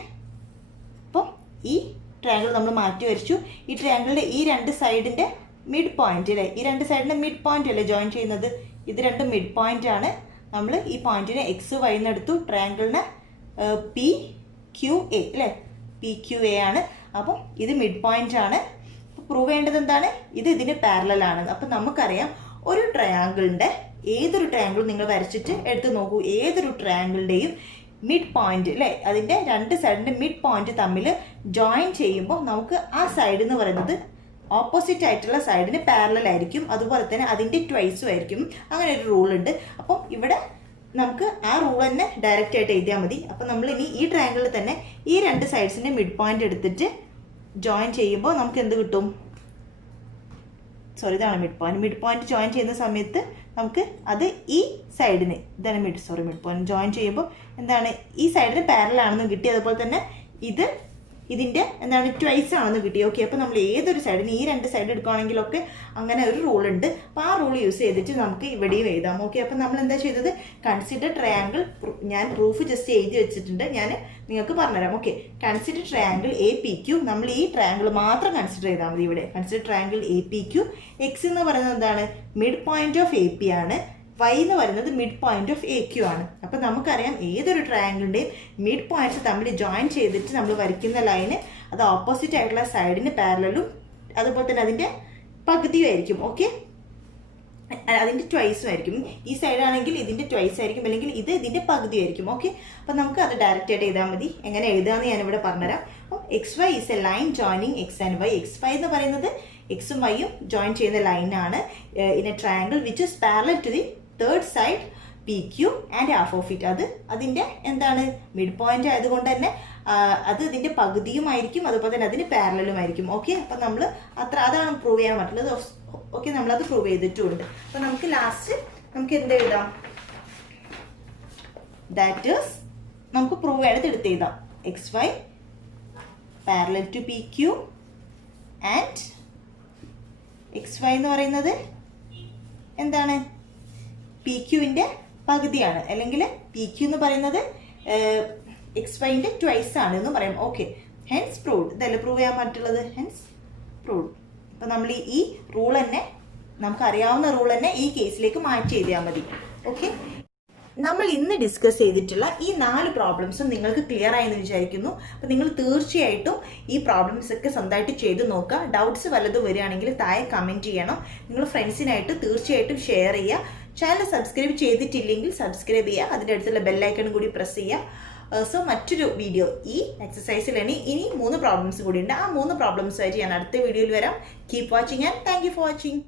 അപ്പം ഈ ട്രയാങ്കിൾ നമ്മൾ മാറ്റി വരച്ചു. ഈ ട്രയാങ്കിളിൻ്റെ ഈ രണ്ട് സൈഡിൻ്റെ മിഡ് പോയിന്റ് അല്ലേ, ഈ രണ്ട് സൈഡിൻ്റെ മിഡ് പോയിന്റ് അല്ലേ ജോയിൻ ചെയ്യുന്നത്, ഇത് രണ്ടും മിഡ് പോയിന്റ് ആണ്. നമ്മൾ ഈ പോയിന്റിനെ എക്സ് വൈ എന്നെടുത്തു, ട്രയാങ്കിളിന് പി ക്യു എ അല്ലേ, പി ക്യു എ ആണ്. അപ്പം ഇത് മിഡ് പോയിന്റ് ആണ്. അപ്പോൾ പ്രൂവ് ചെയ്യേണ്ടത് എന്താണ്? ഇത് ഇതിന് പാരലലാണ്. അപ്പം നമുക്കറിയാം ഒരു ട്രയാങ്കിളിൻ്റെ, ഏതൊരു ട്രയാങ്കിളും നിങ്ങൾ വരച്ചിട്ട് എടുത്ത് നോക്കൂ, ഏതൊരു ട്രയാങ്കിളിൻ്റെയും മിഡ് പോയിന്റ് അല്ലേ, അതിൻ്റെ രണ്ട് സൈഡിൻ്റെ മിഡ് പോയിന്റ് തമ്മിൽ ജോയിൻ ചെയ്യുമ്പോൾ നമുക്ക് ആ സൈഡ് എന്ന് പറയുന്നത് ഓപ്പോസിറ്റ് ആയിട്ടുള്ള സൈഡിന് പാരലൽ ആയിരിക്കും, അതുപോലെ തന്നെ അതിൻ്റെ ട്വൈസും ആയിരിക്കും. അങ്ങനെ ഒരു റൂൾ ഉണ്ട്. അപ്പം ഇവിടെ നമുക്ക് ആ റൂൾ തന്നെ ഡയറക്റ്റ് ആയിട്ട് എഴുതിയാൽ മതി. അപ്പം നമ്മൾ ഇനി ഈ ട്രയാങ്കിളിൽ തന്നെ ഈ രണ്ട് സൈഡ്സിൻ്റെ മിഡ് പോയിന്റ് എടുത്തിട്ട് ജോയിൻ ചെയ്യുമ്പോൾ നമുക്ക് എന്ത് കിട്ടും? സോറി, ഇതാണ് മിഡ് പോയിന്റ് ജോയിൻ ചെയ്യുന്ന സമയത്ത് നമുക്ക് അത് ഈ സൈഡിന്, ഇതാണ് മിഡ് പോയിന്റ് ജോയിൻ ചെയ്യുമ്പോൾ എന്താണ്, ഈ സൈഡിന് പാരലാണെന്നും കിട്ടി, അതുപോലെ തന്നെ ഇത് ഇതിൻ്റെ എന്താണ് ട്വൈസ് ആണെന്ന് കിട്ടി. ഓക്കെ, അപ്പോൾ നമ്മൾ ഏതൊരു സൈഡിന് ഈ രണ്ട് സൈഡ് എടുക്കുകയാണെങ്കിലൊക്കെ അങ്ങനെ ഒരു റൂൾ ഉണ്ട്. അപ്പോൾ ആ റൂൾ യൂസ് ചെയ്തിട്ട് നമുക്ക് ഇവിടെയും എഴുതാം. ഓക്കെ, അപ്പോൾ നമ്മൾ എന്താ ചെയ്തത്? കൺസിഡർ ട്രയാങ്കിൾ, ഞാൻ പ്രൂഫ് ജസ്റ്റ് എഴുതി വെച്ചിട്ടുണ്ട്, ഞാൻ നിങ്ങൾക്ക് പറഞ്ഞുതരാം. Okay, consider triangle A P Q, നമ്മൾ ഈ ട്രയാങ്കിൾ മാത്രം കൺസിഡർ ചെയ്താൽ മതി. ഇവിടെ consider triangle A P Q, X എന്ന് പറയുന്നത് എന്താണ്, mid point of A P ആണ്, വൈ എന്ന് പറയുന്നത് mid point of A Q ആണ്. അപ്പം നമുക്കറിയാം ഏതൊരു ട്രയാങ്കിളിൻ്റെയും മിഡ് പോയിന്റ്സ് തമ്മിൽ ജോയിൻ ചെയ്തിട്ട് നമ്മൾ വരയ്ക്കുന്ന ലൈന് അത് ഓപ്പോസിറ്റ് ആയിട്ടുള്ള സൈഡിന് പാരലലും അതുപോലെ തന്നെ അതിൻ്റെ പകുതിയും ആയിരിക്കും. ഓക്കെ, അതിൻ്റെ ട്വൈസും ആയിരിക്കും. ഈ സൈഡാണെങ്കിൽ ഇതിൻ്റെ ട്വൈസ് ആയിരിക്കും, അല്ലെങ്കിൽ ഇത് ഇതിൻ്റെ പകുതി ആയിരിക്കും. ഓക്കെ, അപ്പം നമുക്ക് അത് ഡയറക്റ്റ് ആയിട്ട് എഴുതാൻ മതി. എങ്ങനെ എഴുതാമെന്ന് ഞാനിവിടെ പറഞ്ഞുതരാം. അപ്പം X Y is a line joining X and Y. X Y എന്ന് പറയുന്നത് എക്സും വൈയും ജോയിൻ ചെയ്യുന്ന ലൈനാണ് in a triangle which is parallel to the third side P Q and half of it. അത് അതിൻ്റെ എന്താണ്, മിഡ് പോയിന്റ് ആയതുകൊണ്ട് തന്നെ അത് ഇതിൻ്റെ പകുതിയുമായിരിക്കും, അതുപോലെ തന്നെ അതിന് പാരലലുമായിരിക്കും. ഓക്കെ, അപ്പം നമ്മൾ അതാണ് പ്രൂവ് ചെയ്യാൻ പറ്റുന്നത്. ഓക്കെ, നമ്മളത് പ്രൂവ് ചെയ്തിട്ടുമുണ്ട്. അപ്പം നമുക്ക് ലാസ്റ്റ് നമുക്ക് എന്ത് എഴുതാം? ദാറ്റ് ഈസ് നമുക്ക് പ്രൂവ് ചെയ്ത് എടുത്ത് എഴുതാം. X Y parallel to P Q and X Y എന്ന് പറയുന്നത് എന്താണ്, പി ക്യുവിൻ്റെ പകുതിയാണ്, അല്ലെങ്കിൽ പി ക്യു എന്ന് പറയുന്നത് എക്സ് വൈൻ്റെ ട്വൈസ് ആണ് എന്ന് പറയാം. Okay, hence proved. ഇതല്ലേ പ്രൂവ് ചെയ്യാൻ പറ്റുള്ളത്, ഹെൻസ് പ്രൂവ്ഡ്. അപ്പം നമ്മൾ ഈ റൂൾ തന്നെ, നമുക്കറിയാവുന്ന റൂൾ തന്നെ ഈ കേസിലേക്ക് മാറ്റി എഴുതിയാൽ മതി. ഓക്കെ, നമ്മൾ ഇന്ന് ഡിസ്കസ് ചെയ്തിട്ടുള്ള ഈ 4 പ്രോബ്ലംസും നിങ്ങൾക്ക് ക്ലിയർ ആയെന്ന് വിചാരിക്കുന്നു. അപ്പോൾ നിങ്ങൾ തീർച്ചയായിട്ടും ഈ പ്രോബ്ലംസ് ഒക്കെ സ്വന്തമായിട്ട് ചെയ്ത് നോക്കുക. ഡൗട്ട്സ് വല്ലതും വരികയാണെങ്കിൽ താഴെ കമൻറ്റ് ചെയ്യണം. നിങ്ങൾ ഫ്രണ്ട്സിനായിട്ട് തീർച്ചയായിട്ടും ഷെയർ ചെയ്യുക. ചാനൽ സബ്സ്ക്രൈബ് ചെയ്തിട്ടില്ലെങ്കിൽ സബ്സ്ക്രൈബ് ചെയ്യുക, അതിൻ്റെ അടുത്തുള്ള ബെല്ലൈക്കൺ കൂടി പ്രസ് ചെയ്യുക. സോ മറ്റൊരു വീഡിയോ, ഈ എക്സസൈസിൽ ഇനി 3 പ്രോബ്ലംസ് കൂടി ഉണ്ട്. ആ 3 പ്രോബ്ലംസുമായിട്ട് ഞാൻ അടുത്ത വീഡിയോയിൽ വരാം. Keep watching and thank you for watching.